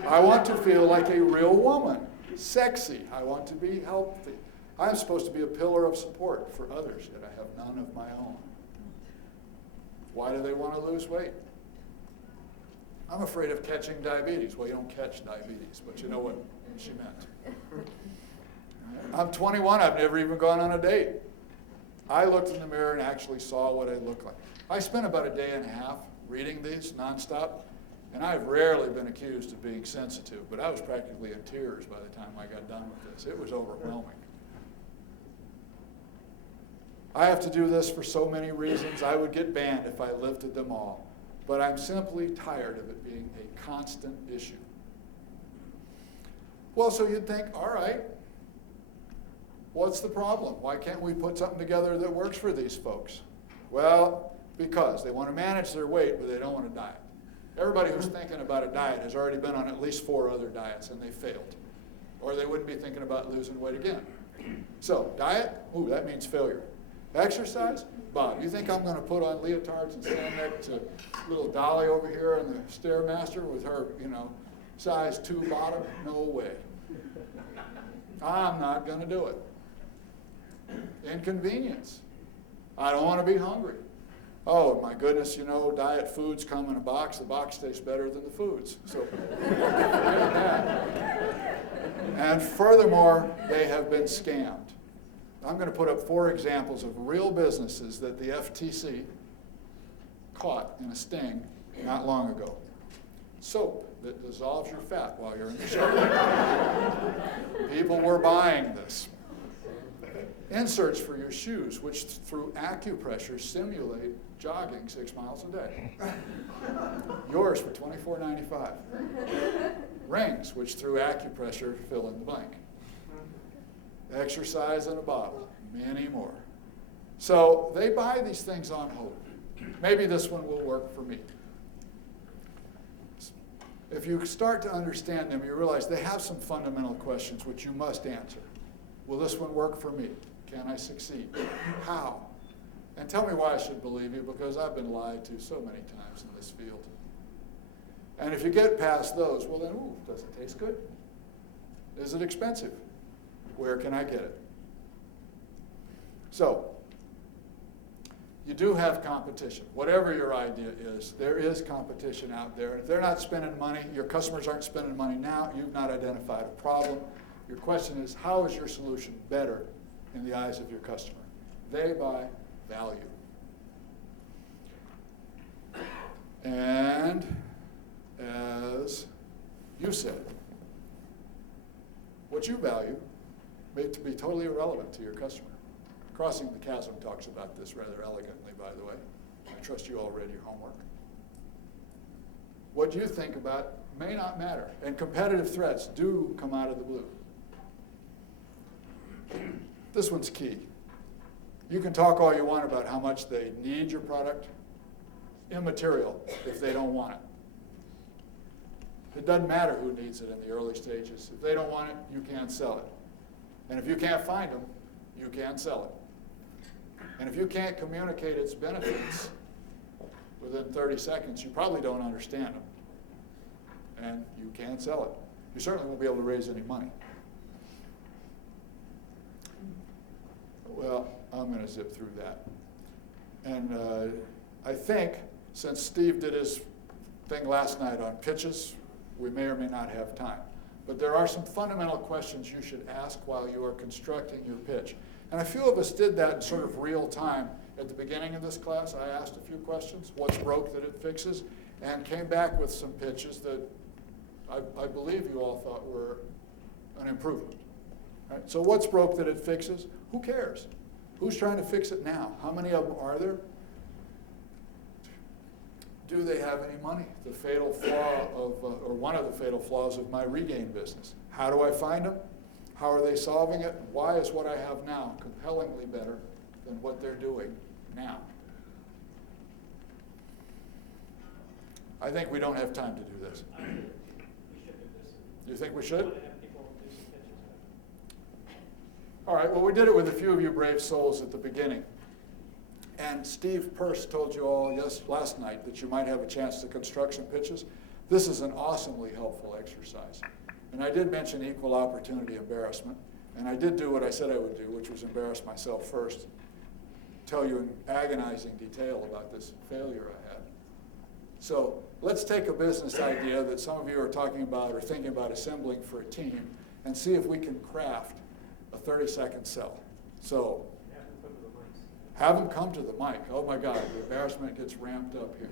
I want to feel like a real woman, sexy. I want to be healthy. I'm supposed to be a pillar of support for others, yet I have none of my own. Why do they want to lose weight? I'm afraid of catching diabetes. Well, you don't catch diabetes, but you know what she meant. I'm 21. I've never even gone on a date. I looked in the mirror and actually saw what I looked like. I spent about a day and a half reading these nonstop, and I've rarely been accused of being sensitive, but I was practically in tears by the time I got done with this. It was overwhelming. I have to do this for so many reasons. I would get banned if I lifted them all, but I'm simply tired of it being a constant issue. Well, so you'd think, all right, what's the problem? Why can't we put something together that works for these folks? Well, because they want to manage their weight, but they don't want to diet. Everybody who's thinking about a diet has already been on at least 4 other diets, and they failed. Or they wouldn't be thinking about losing weight again. So, diet, ooh, that means failure. Exercise, Bob, you think I'm going to put on leotards and stand next to little Dolly over here on the Stairmaster with her, size 2 bottom? No way. I'm not going to do it. Inconvenience. I don't want to be hungry. Oh, my goodness, diet foods come in a box. The box tastes better than the foods. So, and furthermore, they have been scammed. I'm going to put up 4 examples of real businesses that the FTC caught in a sting not long ago. Soap that dissolves your fat while you're in the shower. People were buying this. Inserts for your shoes, which through acupressure simulate jogging 6 miles a day. Yours for $24.95. Rings, which through acupressure fill in the blank. Exercise in a bottle, many more. So they buy these things on hope. Maybe this one will work for me. If you start to understand them, you realize they have some fundamental questions which you must answer. Will this one work for me? Can I succeed? How? And tell me why I should believe you, because I've been lied to so many times in this field. And if you get past those, well then, ooh, does it taste good? Is it expensive? Where can I get it? So, you do have competition. Whatever your idea is, there is competition out there. If they're not spending money, your customers aren't spending money now, you've not identified a problem. Your question is, how is your solution better in the eyes of your customer? They buy value. And as you said, what you value may be totally irrelevant to your customer. Crossing the Chasm talks about this rather elegantly, by the way. I trust you all read your homework. What you think about may not matter, and competitive threats do come out of the blue. This one's key. You can talk all you want about how much they need your product. Immaterial if they don't want it. It doesn't matter who needs it in the early stages. If they don't want it, you can't sell it. And if you can't find them, you can't sell it. And if you can't communicate its benefits within 30 seconds, you probably don't understand them. And you can't sell it. You certainly won't be able to raise any money. Well, I'm going to zip through that. And I think since Steve did his thing last night on pitches, we may or may not have time. But there are some fundamental questions you should ask while you are constructing your pitch. And a few of us did that in sort of real time at the beginning of this class. I asked a few questions, what's broke that it fixes, and came back with some pitches that I believe you all thought were an improvement. Right? So what's broke that it fixes? Who cares? Who's trying to fix it now? How many of them are there? Do they have any money? The fatal flaw of, or one of the fatal flaws of my regain business. How do I find them? How are they solving it? Why is what I have now compellingly better than what they're doing now? I think we don't have time to do this. We should do this. You think we should? Have people do some pitches. All right, well, we did it with a few of you brave souls at the beginning. And Steve Peirce told you all last night that you might have a chance to construct some pitches. This is an awesomely helpful exercise. And I did mention equal opportunity embarrassment. And I did do what I said I would do, which was embarrass myself first, tell you in agonizing detail about this failure I had. So let's take a business idea that some of you are talking about or thinking about assembling for a team and see if we can craft a 30-second sell. So have them come to the mic. Oh my God, the embarrassment gets ramped up here.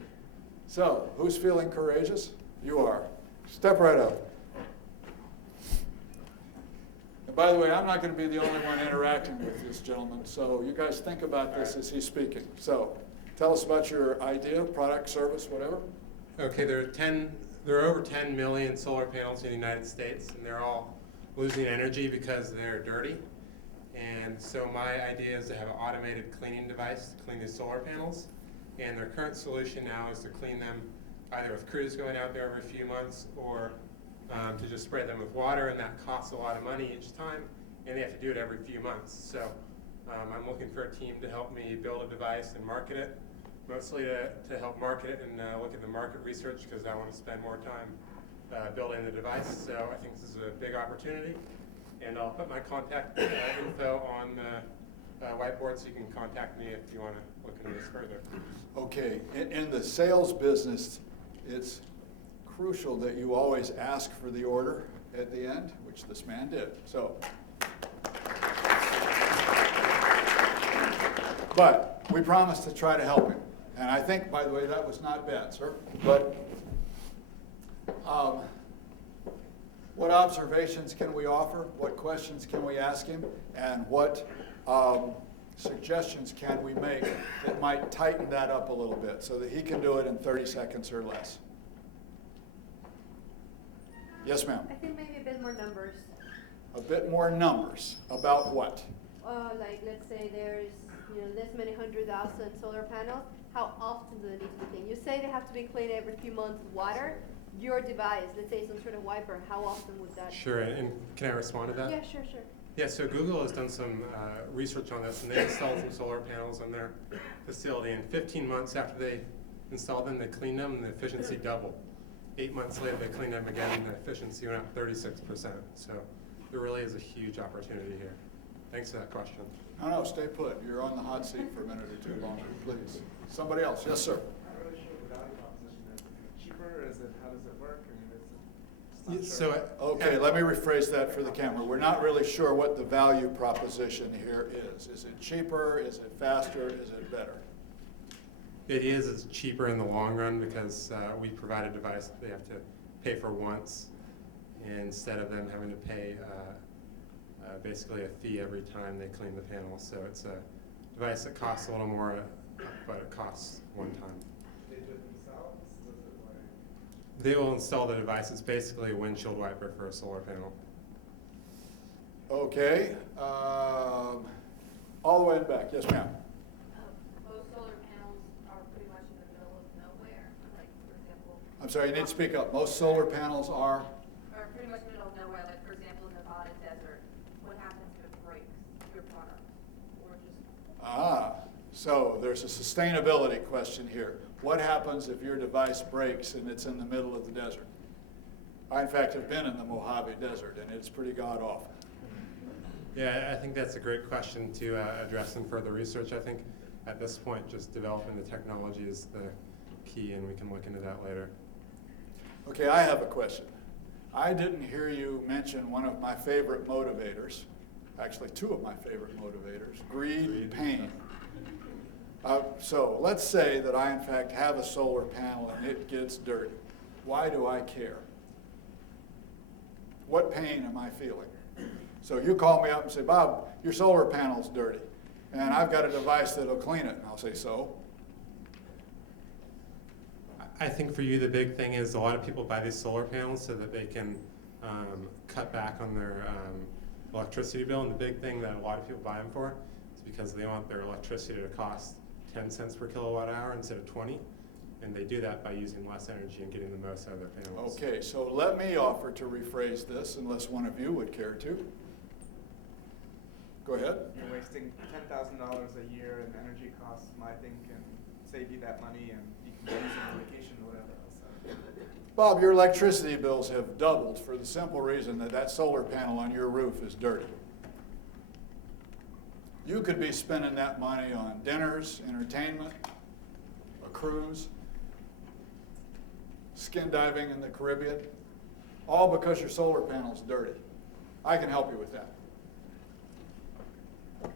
So, who's feeling courageous? You are. Step right up. And by the way, I'm not going to be the only one interacting with this gentleman, so you guys think about this as he's speaking. So, tell us about your idea, product, service, whatever. Okay, there are over 10 million solar panels in the United States, and they're all losing energy because they're dirty. And so my idea is to have an automated cleaning device to clean these solar panels. And their current solution now is to clean them either with crews going out there every few months or to just spray them with water, and that costs a lot of money each time, and they have to do it every few months. So I'm looking for a team to help me build a device and market it, mostly to help market it and look at the market research because I want to spend more time building the device. So I think this is a big opportunity. And I'll put my contact info on the whiteboard so you can contact me if you want to look into this further. Okay, in the sales business, it's crucial that you always ask for the order at the end, which this man did. So, but we promised to try to help him. And I think, by the way, that was not bad, sir. But what observations can we offer? What questions can we ask him? And what suggestions can we make that might tighten that up a little bit so that he can do it in 30 seconds or less? Yes, ma'am. I think maybe a bit more numbers. A bit more numbers. About what? Like let's say there's this many 100,000 solar panels. How often do they need to be cleaned? You say they have to be cleaned every few months with water. Your device, let's say some sort of wiper, how often would that? Sure, and can I respond to that? Yeah, sure. Yeah, so Google has done some research on this, and they installed some solar panels on their facility, and 15 months after they installed them, they cleaned them, and the efficiency doubled. 8 months later, they cleaned them again, and the efficiency went up 36%. So there really is a huge opportunity here. Thanks for that question. No, stay put. You're on the hot seat for a minute or two longer, please. Somebody else. Yes, sir. I'm not really sure what the value proposition is. Is it cheaper? Is it, how does it work? I mean, it's not sure. Okay, let me rephrase that for the camera. We're not really sure what the value proposition here is. Is it cheaper? Is it faster? Is it better? It is. It's cheaper in the long run because we provide a device that they have to pay for once instead of them having to pay basically a fee every time they clean the panel. So it's a device that costs a little more, but it costs one time. They do it themselves? Does it like... They will install the device. It's basically a windshield wiper for a solar panel. Okay. All the way in the back. Yes, ma'am. Most solar panels are pretty much in the middle of nowhere, like, for example. I'm sorry, you need to speak up. Most solar panels are? Or pretty much middle of nowhere, like, for example, in Nevada desert. What happens if it breaks your product? Or just. So there's a sustainability question here. What happens if your device breaks and it's in the middle of the desert? I, in fact, have been in the Mojave Desert, and it's pretty god-awful. Yeah, I think that's a great question to address in further research. I think at this point, just developing the technology is the key, and we can look into that later. Okay, I have a question. I didn't hear you mention one of my favorite motivators, actually two of my favorite motivators, greed and pain. So let's say that I, in fact, have a solar panel and it gets dirty. Why do I care? What pain am I feeling? So you call me up and say, Bob, your solar panel's dirty, and I've got a device that'll clean it. And I'll say, so? I think for you, the big thing is a lot of people buy these solar panels so that they can cut back on their electricity bill. And the big thing that a lot of people buy them for is because they want their electricity to cost 10 cents per kilowatt hour instead of 20. And they do that by using less energy and getting the most out of their panels. Okay, so let me offer to rephrase this, unless one of you would care to. Go ahead. You're wasting $10,000 a year in energy costs. My thing can save you that money, and you can use it on vacation or whatever else. Bob, your electricity bills have doubled for the simple reason that that solar panel on your roof is dirty. You could be spending that money on dinners, entertainment, a cruise, skin diving in the Caribbean, all because your solar panel's dirty. I can help you with that.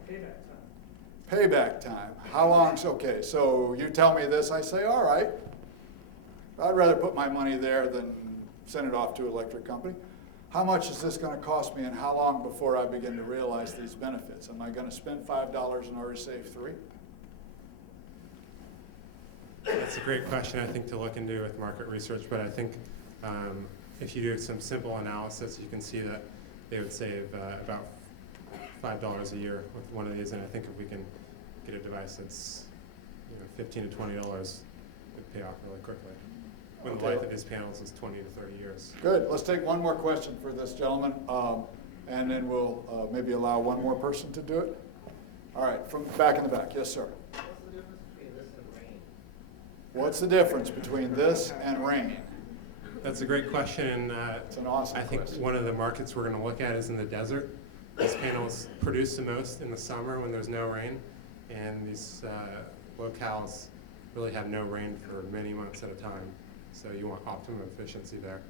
Payback time. Payback time. How long's okay? So you tell me this, I say, all right. I'd rather put my money there than send it off to an electric company. How much is this going to cost me, and how long before I begin to realize these benefits? Am I going to spend $5 in order to save $3? That's a great question, I think, to look into with market research. But I think if you do some simple analysis, you can see that they would save about $5 a year with one of these. And I think if we can get a device that's $15 to $20, it would pay off really quickly. When the life of these panels is 20 to 30 years. Good. Let's take one more question for this gentleman, and then we'll maybe allow one more person to do it. All right, from back in the back. Yes, sir. What's the difference between this and rain? That's a great question, and it's an awesome I think question. one of the markets we're going to look at is in the desert. These panels produce the most in the summer when there's no rain, and these locales really have no rain for many months at a time. So you want optimum efficiency there.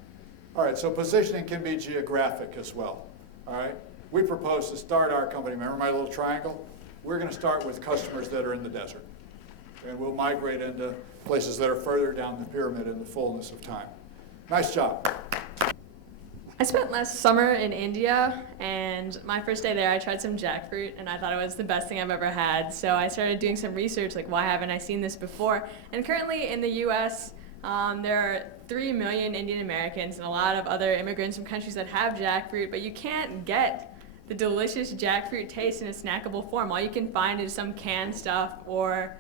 All right, so positioning can be geographic as well. All right, we propose to start our company. Remember my little triangle? We're going to start with customers that are in the desert, and we'll migrate into places that are further down the pyramid in the fullness of time. Nice job. I spent last summer in India, and my first day there I tried some jackfruit, and I thought it was the best thing I've ever had. So I started doing some research, like why haven't I seen this before? And currently in the US, there are 3 million Indian Americans and a lot of other immigrants from countries that have jackfruit, but you can't get the delicious jackfruit taste in a snackable form. All you can find is some canned stuff or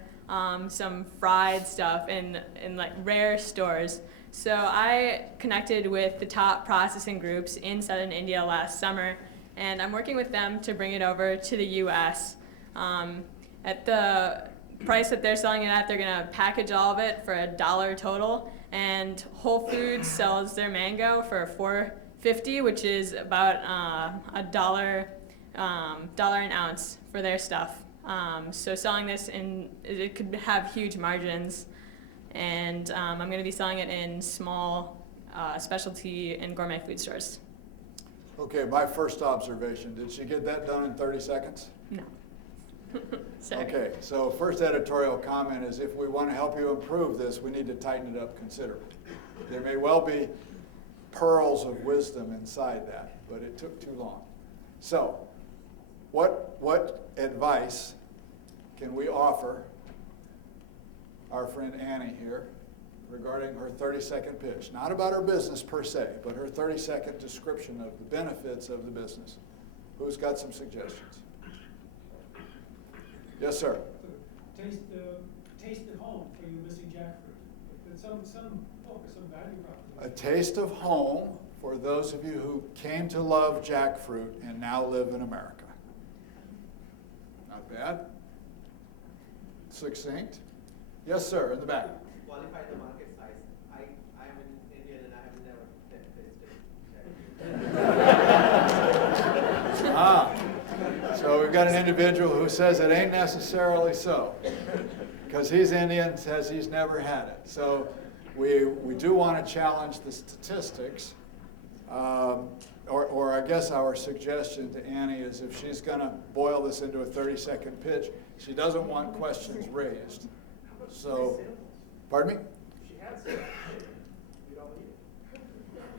some fried stuff in like rare stores. So I connected with the top processing groups in southern India last summer, and I'm working with them to bring it over to the US. At the price that they're selling it at, they're going to package all of it for $1 total, and Whole Foods sells their mango for $4.50, which is about $1 an ounce for their stuff. So selling this it could have huge margins, and I'm going to be selling it in small specialty and gourmet food stores. Okay, my first observation, did she get that done in 30 seconds? No. Sorry. Okay, so first editorial comment is if we want to help you improve this, we need to tighten it up considerably. There may well be pearls of wisdom inside that, but it took too long. So, what advice can we offer our friend Annie here regarding her 30-second pitch? Not about her business per se, but her 30-second description of the benefits of the business. Who's got some suggestions? Yes, sir. Taste at home for you missing jackfruit. Some value proposition. A taste of home for those of you who came to love jackfruit and now live in America. Not bad. Succinct. Yes, sir, in the back. Qualify the market size. I am an Indian and I have never tasted. So we've got an individual who says it ain't necessarily so, because he's Indian, says he's never had it. So we do want to challenge the statistics, or I guess our suggestion to Annie is if she's going to boil this into a 30-second pitch, she doesn't want questions raised. So, pardon me? She has some. You don't need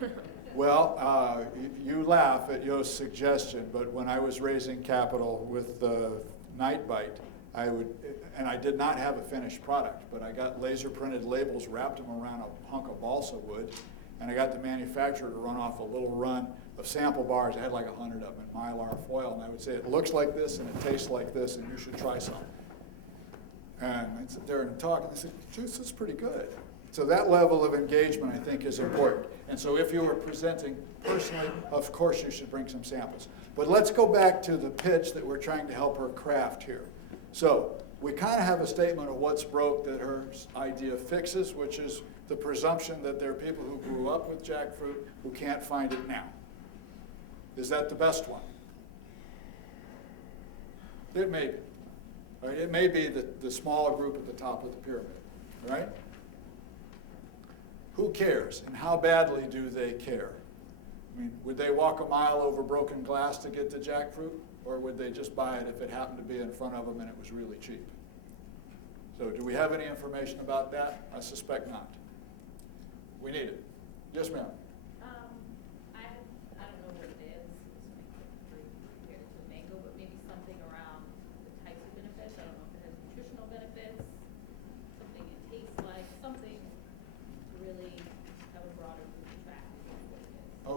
it. Well, you laugh at Yost's suggestion, but when I was raising capital with the Night Bite, and I did not have a finished product, but I got laser printed labels, wrapped them around a hunk of balsa wood, and I got the manufacturer to run off a little run of sample bars. I had like 100 of them in Mylar foil, and I would say, it looks like this and it tastes like this, and you should try some. And I'd sit there and talk, and they said, "Juice is pretty good." So that level of engagement, I think, is important. And so if you were presenting personally, of course you should bring some samples. But let's go back to the pitch that we're trying to help her craft here. So we kind of have a statement of what's broke that her idea fixes, which is the presumption that there are people who grew up with jackfruit who can't find it now. Is that the best one? It may be. Right? It may be the smaller group at the top of the pyramid, right? Who cares, and how badly do they care? I mean, would they walk a mile over broken glass to get the jackfruit, or would they just buy it if it happened to be in front of them and it was really cheap? So do we have any information about that? I suspect not. We need it. Yes, ma'am. I don't know what it is, compared to mango, but maybe something around the types of benefits. I don't know if it has nutritional benefits, something it tastes like, something to really have a broader group attracted to what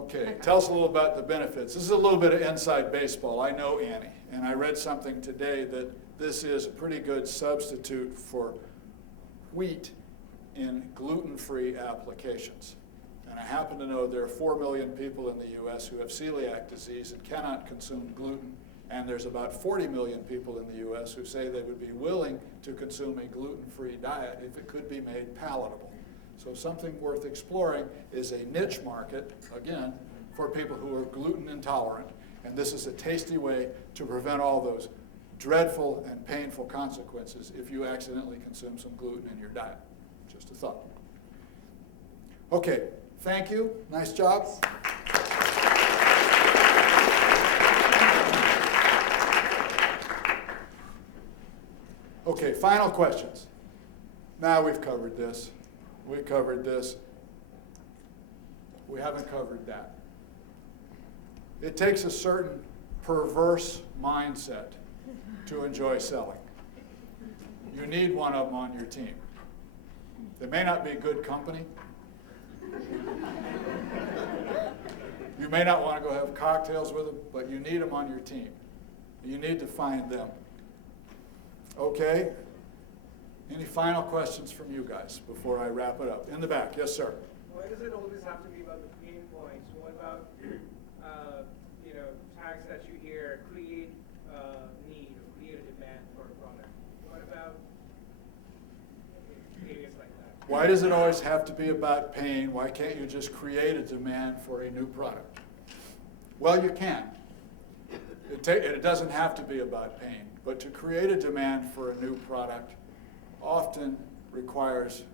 it is. Okay, tell us a little about the benefits. This is a little bit of inside baseball. I know Annie, and I read something today that this is a pretty good substitute for wheat in gluten-free applications. And I happen to know there are 4 million people in the U.S. who have celiac disease and cannot consume gluten, and there's about 40 million people in the U.S. who say they would be willing to consume a gluten-free diet if it could be made palatable. So something worth exploring is a niche market, again, for people who are gluten intolerant, and this is a tasty way to prevent all those dreadful and painful consequences if you accidentally consume some gluten in your diet. Just a thought. Okay, thank you. Nice job. Okay, final questions. Now we've covered this. We covered this. We haven't covered that. It takes a certain perverse mindset to enjoy selling. You need one of them on your team. They may not be good company. You may not want to go have cocktails with them, but you need them on your team. You need to find them. Okay? Any final questions from you guys before I wrap it up? In the back, yes, sir. Why does it always have to be about the pain points? What about, tags that you hear create need or create a demand for a product? What about areas like that? Why does it always have to be about pain? Why can't you just create a demand for a new product? Well, you can. It doesn't have to be about pain, but to create a demand for a new product often requires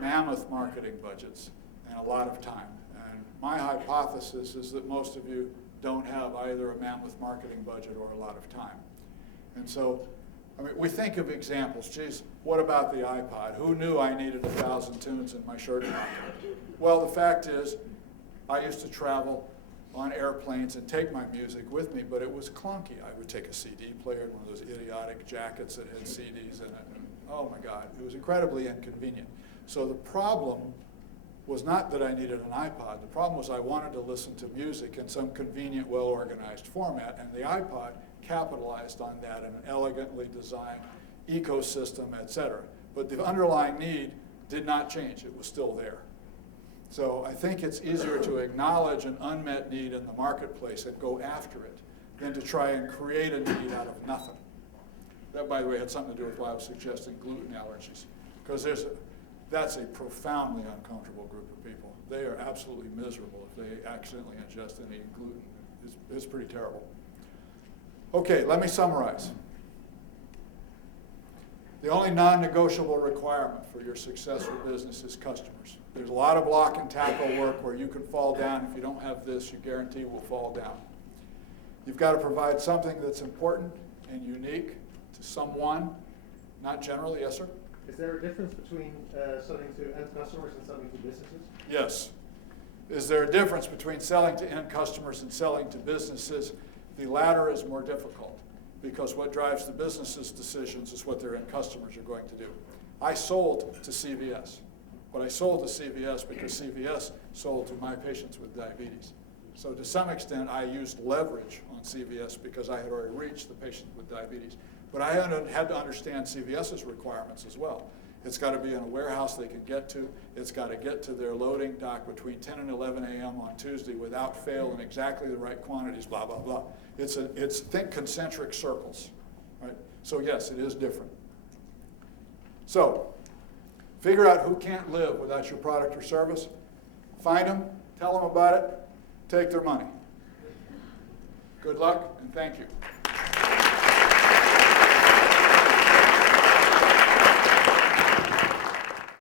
mammoth marketing budgets and a lot of time. And my hypothesis is that most of you don't have either a mammoth marketing budget or a lot of time. And so, we think of examples. Geez, what about the iPod? Who knew I needed 1,000 tunes in my shirt pocket? Well, the fact is, I used to travel on airplanes and take my music with me, but it was clunky. I would take a CD player, one of those idiotic jackets that had CDs in it. And, oh my God, it was incredibly inconvenient. So the problem was not that I needed an iPod. The problem was I wanted to listen to music in some convenient, well-organized format, and the iPod capitalized on that in an elegantly designed ecosystem, et cetera. But the underlying need did not change. It was still there. So I think it's easier to acknowledge an unmet need in the marketplace and go after it than to try and create a need out of nothing. That, by the way, had something to do with why I was suggesting gluten allergies, because that's a profoundly uncomfortable group of people. They are absolutely miserable if they accidentally ingest any gluten. It's pretty terrible. Okay, let me summarize. The only non-negotiable requirement for your successful business is customers. There's a lot of block and tackle work where you can fall down. If you don't have this, you guarantee will fall down. You've got to provide something that's important and unique to someone, not generally. Yes, sir? Is there a difference between selling to end customers and selling to businesses? Yes. Is there a difference between selling to end customers and selling to businesses? The latter is more difficult, because what drives the business's decisions is what their end customers are going to do. I sold to CVS, but I sold to CVS because CVS sold to my patients with diabetes. So to some extent, I used leverage on CVS because I had already reached the patient with diabetes. But I had to understand CVS's requirements as well. It's got to be in a warehouse they can get to. It's got to get to their loading dock between 10 and 11 a.m. on Tuesday without fail in exactly the right quantities, blah, blah, blah. Think concentric circles, right? So yes, it is different. So figure out who can't live without your product or service. Find them, tell them about it, take their money. Good luck, and thank you.